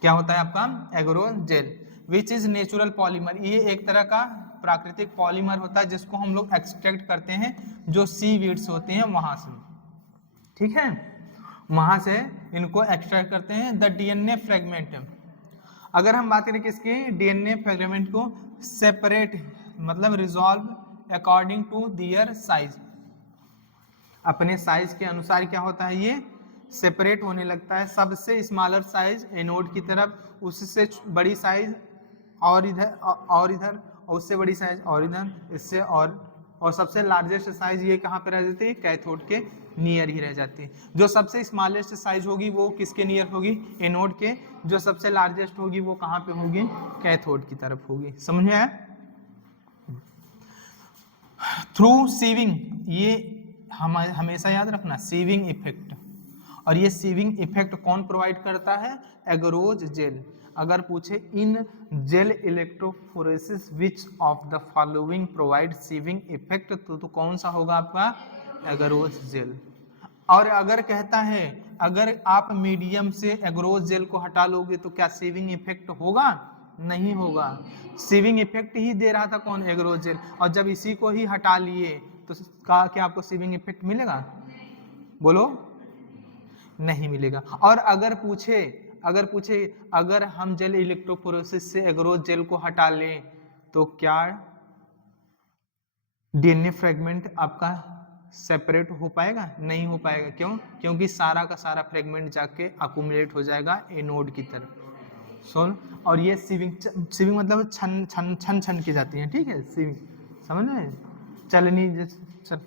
क्या होता है आपका? Agarose jail which is natural polymer. ये एक तरह का प्राकृतिक पॉलीमर होता है जिसको हम लोग एक्सट्रैक्ट करते हैं जो सी वीड्स होते हैं वहां से, ठीक है, वहां से इनको एक्सट्रैक्ट करते हैं। द डीएनए फ्रेगमेंट, अगर हम बात करें किसकी? डीएनए फ्रेगमेंट को सेपरेट मतलब resolve according to their size, अपने साइज के अनुसार क्या होता है? ये सेपरेट होने लगता है। सबसे स्मॉलर साइज एनोड की तरफ, उससे बड़ी साइज और इधर और इधर, और उससे बड़ी साइज और इधर, इससे और सबसे लार्जेस्ट साइज ये कहाँ पे रह जाती है? कैथोड के नियर ही रह जाती है। जो सबसे स्मॉलेस्ट साइज होगी वो किसके नियर होगी? एनोड के। जो सबसे लार्जेस्ट होगी वो कहाँ पे होगी? कैथोड की तरफ होगी। समझ में आया? थ्रू सीविंग, ये हमेशा याद रखना, सीविंग इफेक्ट। और ये सीविंग इफेक्ट कौन प्रोवाइड करता है? Agarose gel. अगर पूछे in gel electrophoresis which of the following provide sieving effect, तो कौन सा होगा आपका? Agarose gel. और अगर कहता है अगर आप मीडियम से एगरोज जेल को हटा लोगे तो क्या सीविंग इफेक्ट होगा? नहीं होगा। सीविंग इफेक्ट ही दे रहा था कौन? Agarose gel. और जब इसी को ही हटा लिए तो क्या आपको सीविंग इफेक्ट मिलेगा? बोलो, नहीं मिलेगा। और अगर पूछे अगर हम जेल इलेक्ट्रोफोरेसिस से एगरोज जेल को हटा लें तो क्या डीएनए फ्रेगमेंट आपका सेपरेट हो पाएगा? नहीं हो पाएगा। क्यों? क्योंकि सारा का सारा फ्रेगमेंट जाके अकुमुलेट हो जाएगा एनोड की तरफ। सोल, और ये सीविंग मतलब छन की जाती है, ठीक है, सीविंग समझ में?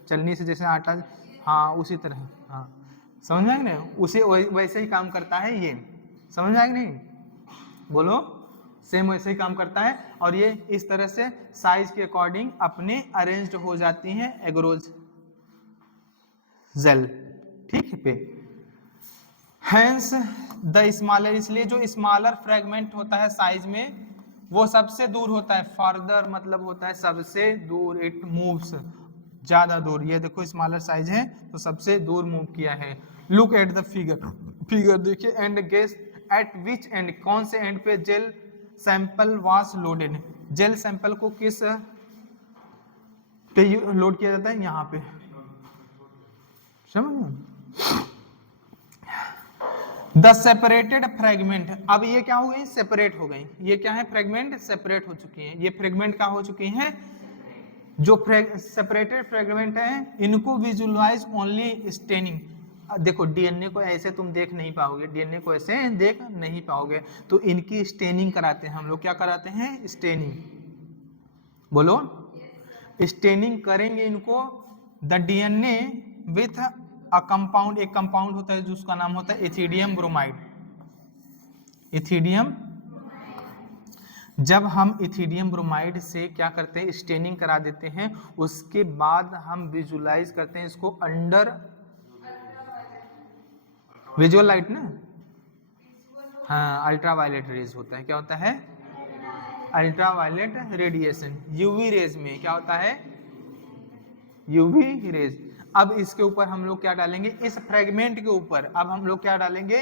चलनी से जैसे आटा, हाँ उसी तरह, हाँ समझ में आएगा नहीं? उसे वैसे ही काम करता है ये, समझ में आएगा नहीं? बोलो, सेम वैसे ही काम करता है। और ये इस तरह से साइज के अकॉर्डिंग अपने अरेंज्ड हो जाती हैं एगरोज जेल, ठीक है पे। हैंस द स्मॉलर, इसलिए जो स्मॉलर फ्रेगमेंट होता है साइज में वो सबसे दूर होता है। फर्दर मतलब होता है सबसे दूर, इट मूव्स, ज्यादा दूर। ये देखो स्मॉलर साइज है तो सबसे दूर मूव किया है। लुक एट द फिगर देखिए, and guess at which end, कौन से एंड पे gel sample was loaded. Gel sample को किस पे लोड किया जाता है? यहाँ पे, समझ? द सेपरेटेड फ्रेगमेंट, अब ये क्या हो गई? सेपरेट हो गई। ये क्या है? फ्रेगमेंट सेपरेट हो चुकी है। ये फ्रेगमेंट क्या हो चुकी हैं? जो सेपरेटेड फ्रेगमेंट है इनको विजुअलाइज ओनली स्टेनिंग। देखो डीएनए को ऐसे तुम देख नहीं पाओगे, डीएनए को ऐसे देख नहीं पाओगे, तो इनकी स्टेनिंग कराते हैं हम लोग। क्या कराते हैं? स्टेनिंग। बोलो, स्टेनिंग करेंगे इनको। The DNA with a compound, एक कंपाउंड होता है जिसका नाम होता है इथिडियम ब्रोमाइड। इथिडियम, जब हम इथिडियम ब्रोमाइड से क्या करते हैं? स्टेनिंग करा देते हैं। उसके बाद हम विजुलाइज करते हैं इसको अंडर विजुअल लाइट ना, हाँ अल्ट्रावायलेट रेज होता है। क्या होता है? अल्ट्रावायलेट रेडिएशन, यूवी रेज में क्या होता है? UV rays. अब इसके ऊपर हम लोग क्या डालेंगे? इस फ्रेगमेंट के ऊपर अब हम लोग क्या डालेंगे?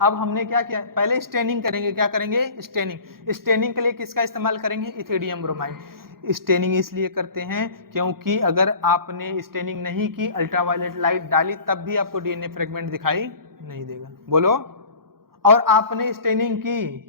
अब हमने क्या किया? पहले स्टेनिंग करेंगे। क्या करेंगे? स्टेनिंग। स्टेनिंग के लिए किसका इस्तेमाल करेंगे? Ethidium bromide. स्टेनिंग इसलिए करते हैं क्योंकि अगर आपने स्टेनिंग नहीं की, अल्ट्रावायलेट लाइट डाली, तब भी आपको डीएनए फ्रेगमेंट दिखाई नहीं देगा। बोलो, और आपने स्टेनिंग की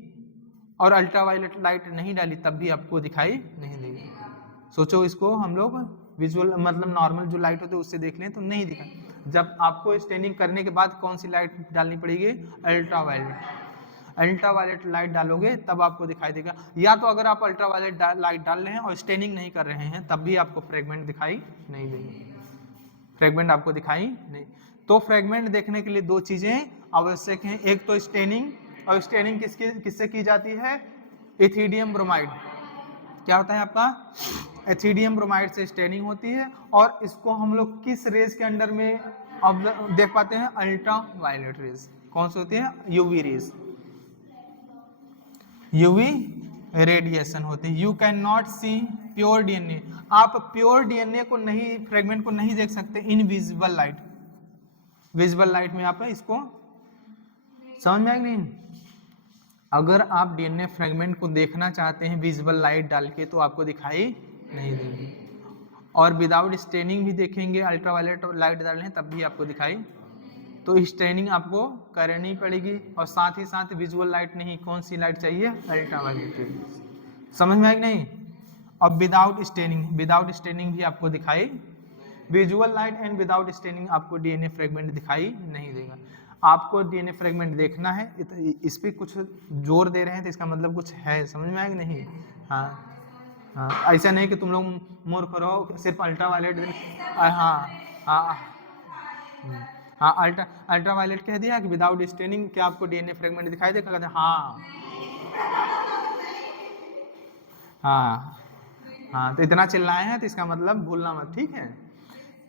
और अल्ट्रावायलेट लाइट नहीं डाली तब भी आपको दिखाई नहीं देगा। सोचो, इसको हम लोग विजुअल मतलब नॉर्मल जो लाइट होती है उससे देख लें तो नहीं दिखा। जब आपको स्टेनिंग करने के बाद कौन सी लाइट डालनी पड़ेगी? अल्ट्रावायलेट। अल्ट्रावायलेट लाइट डालोगे तब आपको दिखाई देगा। या तो अगर आप अल्ट्रावायलेट लाइट डाल रहे हैं और स्टेनिंग नहीं कर रहे हैं तब भी आपको फ्रेगमेंट दिखाई नहीं देंगे। फ्रेगमेंट आपको दिखाई नहीं। तो फ्रेगमेंट देखने के लिए दो चीजें आवश्यक हैं, एक तो स्टेनिंग, और स्टेनिंग किससे की जाती है? Ethidium bromide. क्या होता है आपका, एथिडियम ब्रोमाइड से स्टेनिंग होती है, और इसको हम लोग किस रेज के अंडर में देख पाते हैं, अल्ट्रा वायलेट रेज। कौन सी होती है, यूवी रेज, यूवी रेडिएशन होते हैं। You can not see pure DNA, आप प्योर डीएनए को नहीं, फ्रेगमेंट को नहीं देख सकते in visible light. Visible light में आप इसको समझ में आएगा नहीं। अगर आप डीएनए फ्रेगमेंट को देखना चाहते हैं विजिबल लाइट डाल के तो आपको दिखाई नहीं देगी, और विदाउट स्टेनिंग भी देखेंगे अल्ट्रावायलेट लाइट डालें तब भी आपको दिखाई, तो स्टेनिंग आपको करनी पड़ेगी, और साथ ही साथ विजुअल लाइट नहीं, कौन सी लाइट चाहिए, अल्ट्रावायलेट। समझ में आएगा नहीं। और विदाउट स्टेनिंग भी आपको दिखाई, visual light and without staining आपको डीएनए फ्रेगमेंट दिखाई नहीं देगा। आपको डीएनए फ्रेगमेंट देखना है, इस पे कुछ जोर दे रहे हैं तो इसका मतलब कुछ है, समझ में आएगा नहीं। हाँ, ऐसा नहीं कि तुम लोग मूर्ख रहो, सिर्फ अल्ट्रावायलेट, हाँ अल्ट्रावायलेट कह दिया कि विदाउट स्टेनिंग क्या आपको डीएनए फ्रेगमेंट दिखाई देगा, कहते हाँ, तो इतना चिल्लाए हैं तो इसका मतलब भूलना मत, ठीक है।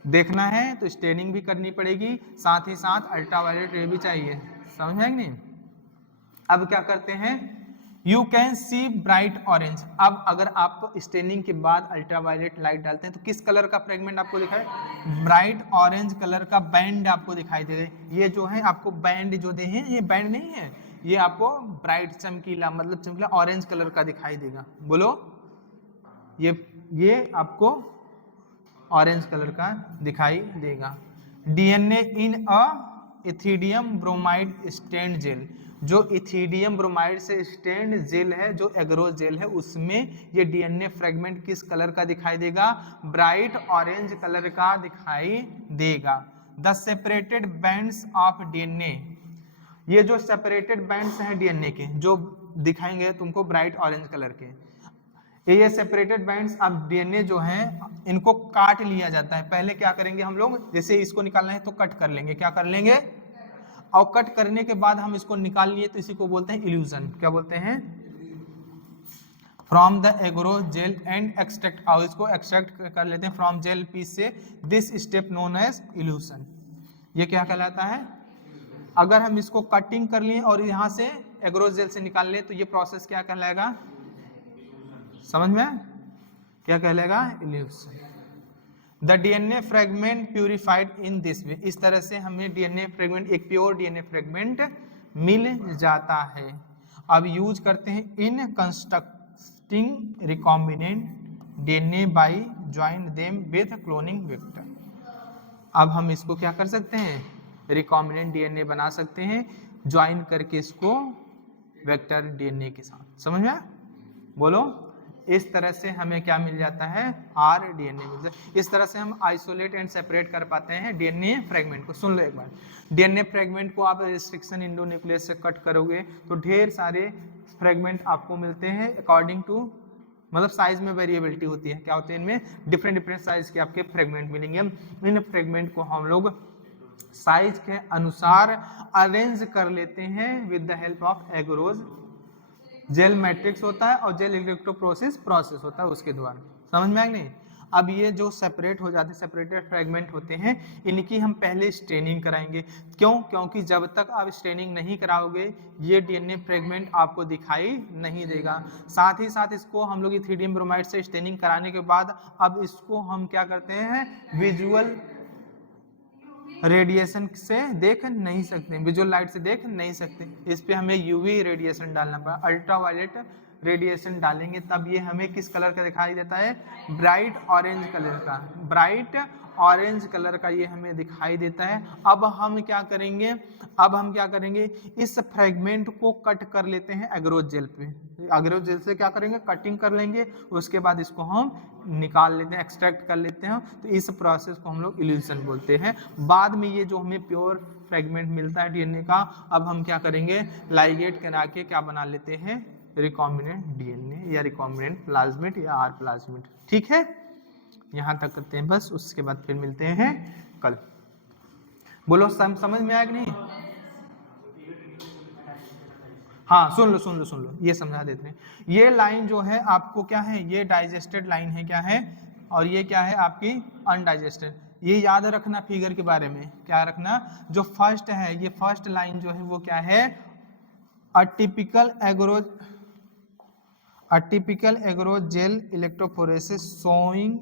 देखना है तो स्टेनिंग भी करनी पड़ेगी, साथ ही साथ अल्ट्रावायलेट रे भी चाहिए, समझ में नहीं। अब क्या करते हैं, you can see bright orange. अब अगर आप स्टेनिंग के बाद अल्ट्रावायलेट लाइट डालते हैं तो किस कलर का फ्रेगमेंट आपको दिखाए, ब्राइट ऑरेंज कलर का बैंड आपको दिखाई दे। ये जो है आपको बैंड जो दे हैं, ये बैंड नहीं है, ये आपको ब्राइट चमकीला, मतलब चमकीला ऑरेंज कलर का दिखाई देगा। बोलो, ये आपको ऑरेंज कलर का दिखाई देगा। DNA in a ethidium bromide stained gel, जो इथिडियम ब्रोमाइड से स्टेन्ड जेल है, जो एग्रोज जेल है, उसमें ये डीएनए फ्रेगमेंट किस कलर का दिखाई देगा, ब्राइट ऑरेंज कलर का दिखाई देगा। The separated bands of DNA, ये जो सेपरेटेड बैंड्स हैं डीएनए के, जो दिखाएंगे तुमको ब्राइट ऑरेंज कलर के, ये सेपरेटेड बैंड्स अब डीएनए जो हैं इनको काट लिया जाता है। पहले क्या करेंगे हम लोग, जैसे इसको निकालना है तो कट कर लेंगे, क्या कर लेंगे, और कट करने के बाद हम इसको निकाल लिए तो इसी को बोलते हैं इल्यूजन। क्या बोलते हैं, from the agro gel and extract, और इसको एक्सट्रैक्ट कर लेते हैं फ्रॉम जेल पीस से, this step known as elution. ये क्या कहलाता है, अगर हम इसको कटिंग कर लिए और यहाँ से एग्रो जेल से निकाल ले तो ये प्रोसेस क्या कहलाएगा, समझ में क्या कहलाएगा, evolution. The DNA fragment purified in this way, इस तरह से हमें डीएनए फ्रेगमेंट, एक प्योर डीएनए फ्रेगमेंट मिल जाता है। अब यूज करते हैं इन constructing recombinant DNA by join them with cloning vector. अब हम इसको क्या कर सकते हैं, रिकॉम्बिनेंट डीएनए बना सकते हैं, ज्वाइन करके इसको वेक्टर डीएनए के साथ। समझ में, बोलो, इस तरह से हमें क्या मिल जाता है, आर डीएनए मिल जाता है। इस तरह से हम आइसोलेट एंड सेपरेट कर पाते हैं डीएनए फ्रेगमेंट को। सुन लो एक बार, डीएनए फ्रेगमेंट को आप रिस्ट्रिक्शन इंडोन्यूक्लियस से कट करोगे तो ढेर सारे फ्रेगमेंट आपको मिलते हैं अकॉर्डिंग टू, मतलब साइज में वेरिएबिलिटी होती है। क्या होते हैं, इनमें डिफरेंट साइज के आपके फ्रेगमेंट मिलेंगे। इन फ्रेगमेंट को हम लोग साइज के अनुसार अरेंज कर लेते हैं with the help of agarose gel matrix होता है और जेल इलेक्ट्रोप्रोसेस प्रोसेस होता है उसके द्वारा। समझ में आएगा नहीं। अब ये जो सेपरेट हो जाते हैं, सेपरेटेड फ्रेगमेंट होते हैं, इनकी हम पहले स्टेनिंग कराएंगे। क्यों, क्योंकि जब तक आप स्टेनिंग नहीं कराओगे ये डीएनए फ्रेगमेंट आपको दिखाई नहीं देगा। साथ ही साथ इसको हम लोग इथिडियम ब्रोमाइड से स्टेनिंग कराने के बाद अब इसको हम क्या करते हैं, विजुअल रेडिएशन से देख नहीं सकते, विजुअल लाइट से देख नहीं सकते, इस पे हमें यूवी रेडिएशन डालना पड़ा, अल्ट्रावायलेट रेडिएशन डालेंगे तब ये हमें किस कलर का दिखाई देता है, ब्राइट ऑरेंज कलर का, ब्राइट ऑरेंज कलर का ये हमें दिखाई देता है। अब हम क्या करेंगे, इस फ्रेगमेंट को कट कर लेते हैं एग्रोज जेल पे। एग्रोज जेल से क्या करेंगे, कटिंग कर लेंगे, उसके बाद इसको हम निकाल लेते हैं, एक्सट्रैक्ट कर लेते हैं। तो इस प्रोसेस को हम लोग इल्यूशन बोलते हैं। बाद में ये जो हमें प्योर फ्रेगमेंट मिलता है डीएनए का, अब हम क्या करेंगे, लाइगेट करा के क्या बना लेते हैं, रिकॉम्बिनेंट डीएनए या रिकॉम्बिनेंट प्लाज्मिड या आर प्लाज्मिड। ठीक है, यहाँ तक करते हैं बस, उसके बाद फिर मिलते हैं कल। बोलो समझ में आया कि नहीं। हाँ सुन लो, ये समझा देते हैं। ये लाइन जो है आपको क्या है, ये डाइजेस्टेड लाइन है, क्या है, और ये क्या है आपकी अनडाइजेस्टेड। ये याद रखना फिगर के बारे में, क्या रखना, जो फर्स्ट है, ये फर्स्ट लाइन जो है वो क्या है, atypical एग्रोजेल electrophoresis showing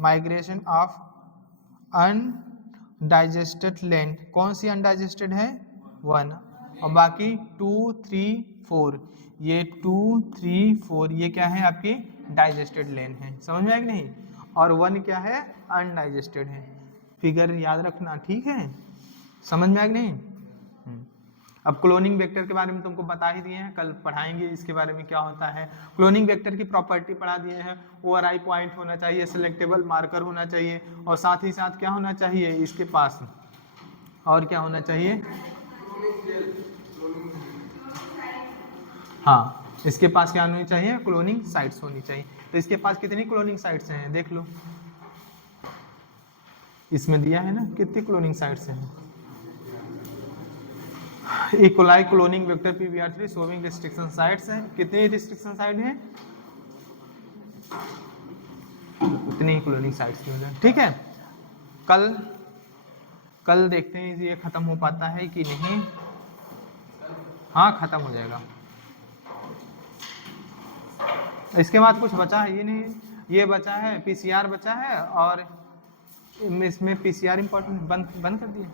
migration of undigested land. कौन सी अनडाइजेस्टेड है, 1, और बाकी 2 3 4, ये 2 3 4 ये क्या है आपकी डाइजेस्टेड लैंड है, समझ में आया कि नहीं, और 1 क्या है अनडाइजेस्टेड है। फिगर याद रखना, ठीक है, समझ में आया कि नहीं। अब क्लोनिंग वेक्टर के बारे में तुमको बता ही दिए हैं, कल पढ़ाएंगे इसके बारे में क्या होता है। क्लोनिंग वेक्टर की प्रॉपर्टी पढ़ा दिए हैं, ओआरआई पॉइंट होना चाहिए, सिलेक्टेबल मार्कर होना चाहिए, और साथ ही साथ क्या होना चाहिए इसके पास, और क्या होना चाहिए, हाँ इसके पास क्या होनी चाहिए, क्लोनिंग साइट्स होनी चाहिए। तो इसके पास कितनी क्लोनिंग साइट्स हैं देख लो, इसमें दिया है ना कितनी क्लोनिंग साइट्स हैं। E coli cloning vector PBr3 showing restriction sites हैं, कितनी रिस्ट्रिक्शन साइट हैं, उतनी ही क्लोनिंग साइट्स की वजह, ठीक है। कल देखते हैं ये खत्म हो पाता है कि नहीं, हाँ खत्म हो जाएगा। इसके बाद कुछ बचा है, ये नहीं, ये बचा है PCR बचा है, और इसमें PCR इंपॉर्टेंट बंद कर दिए।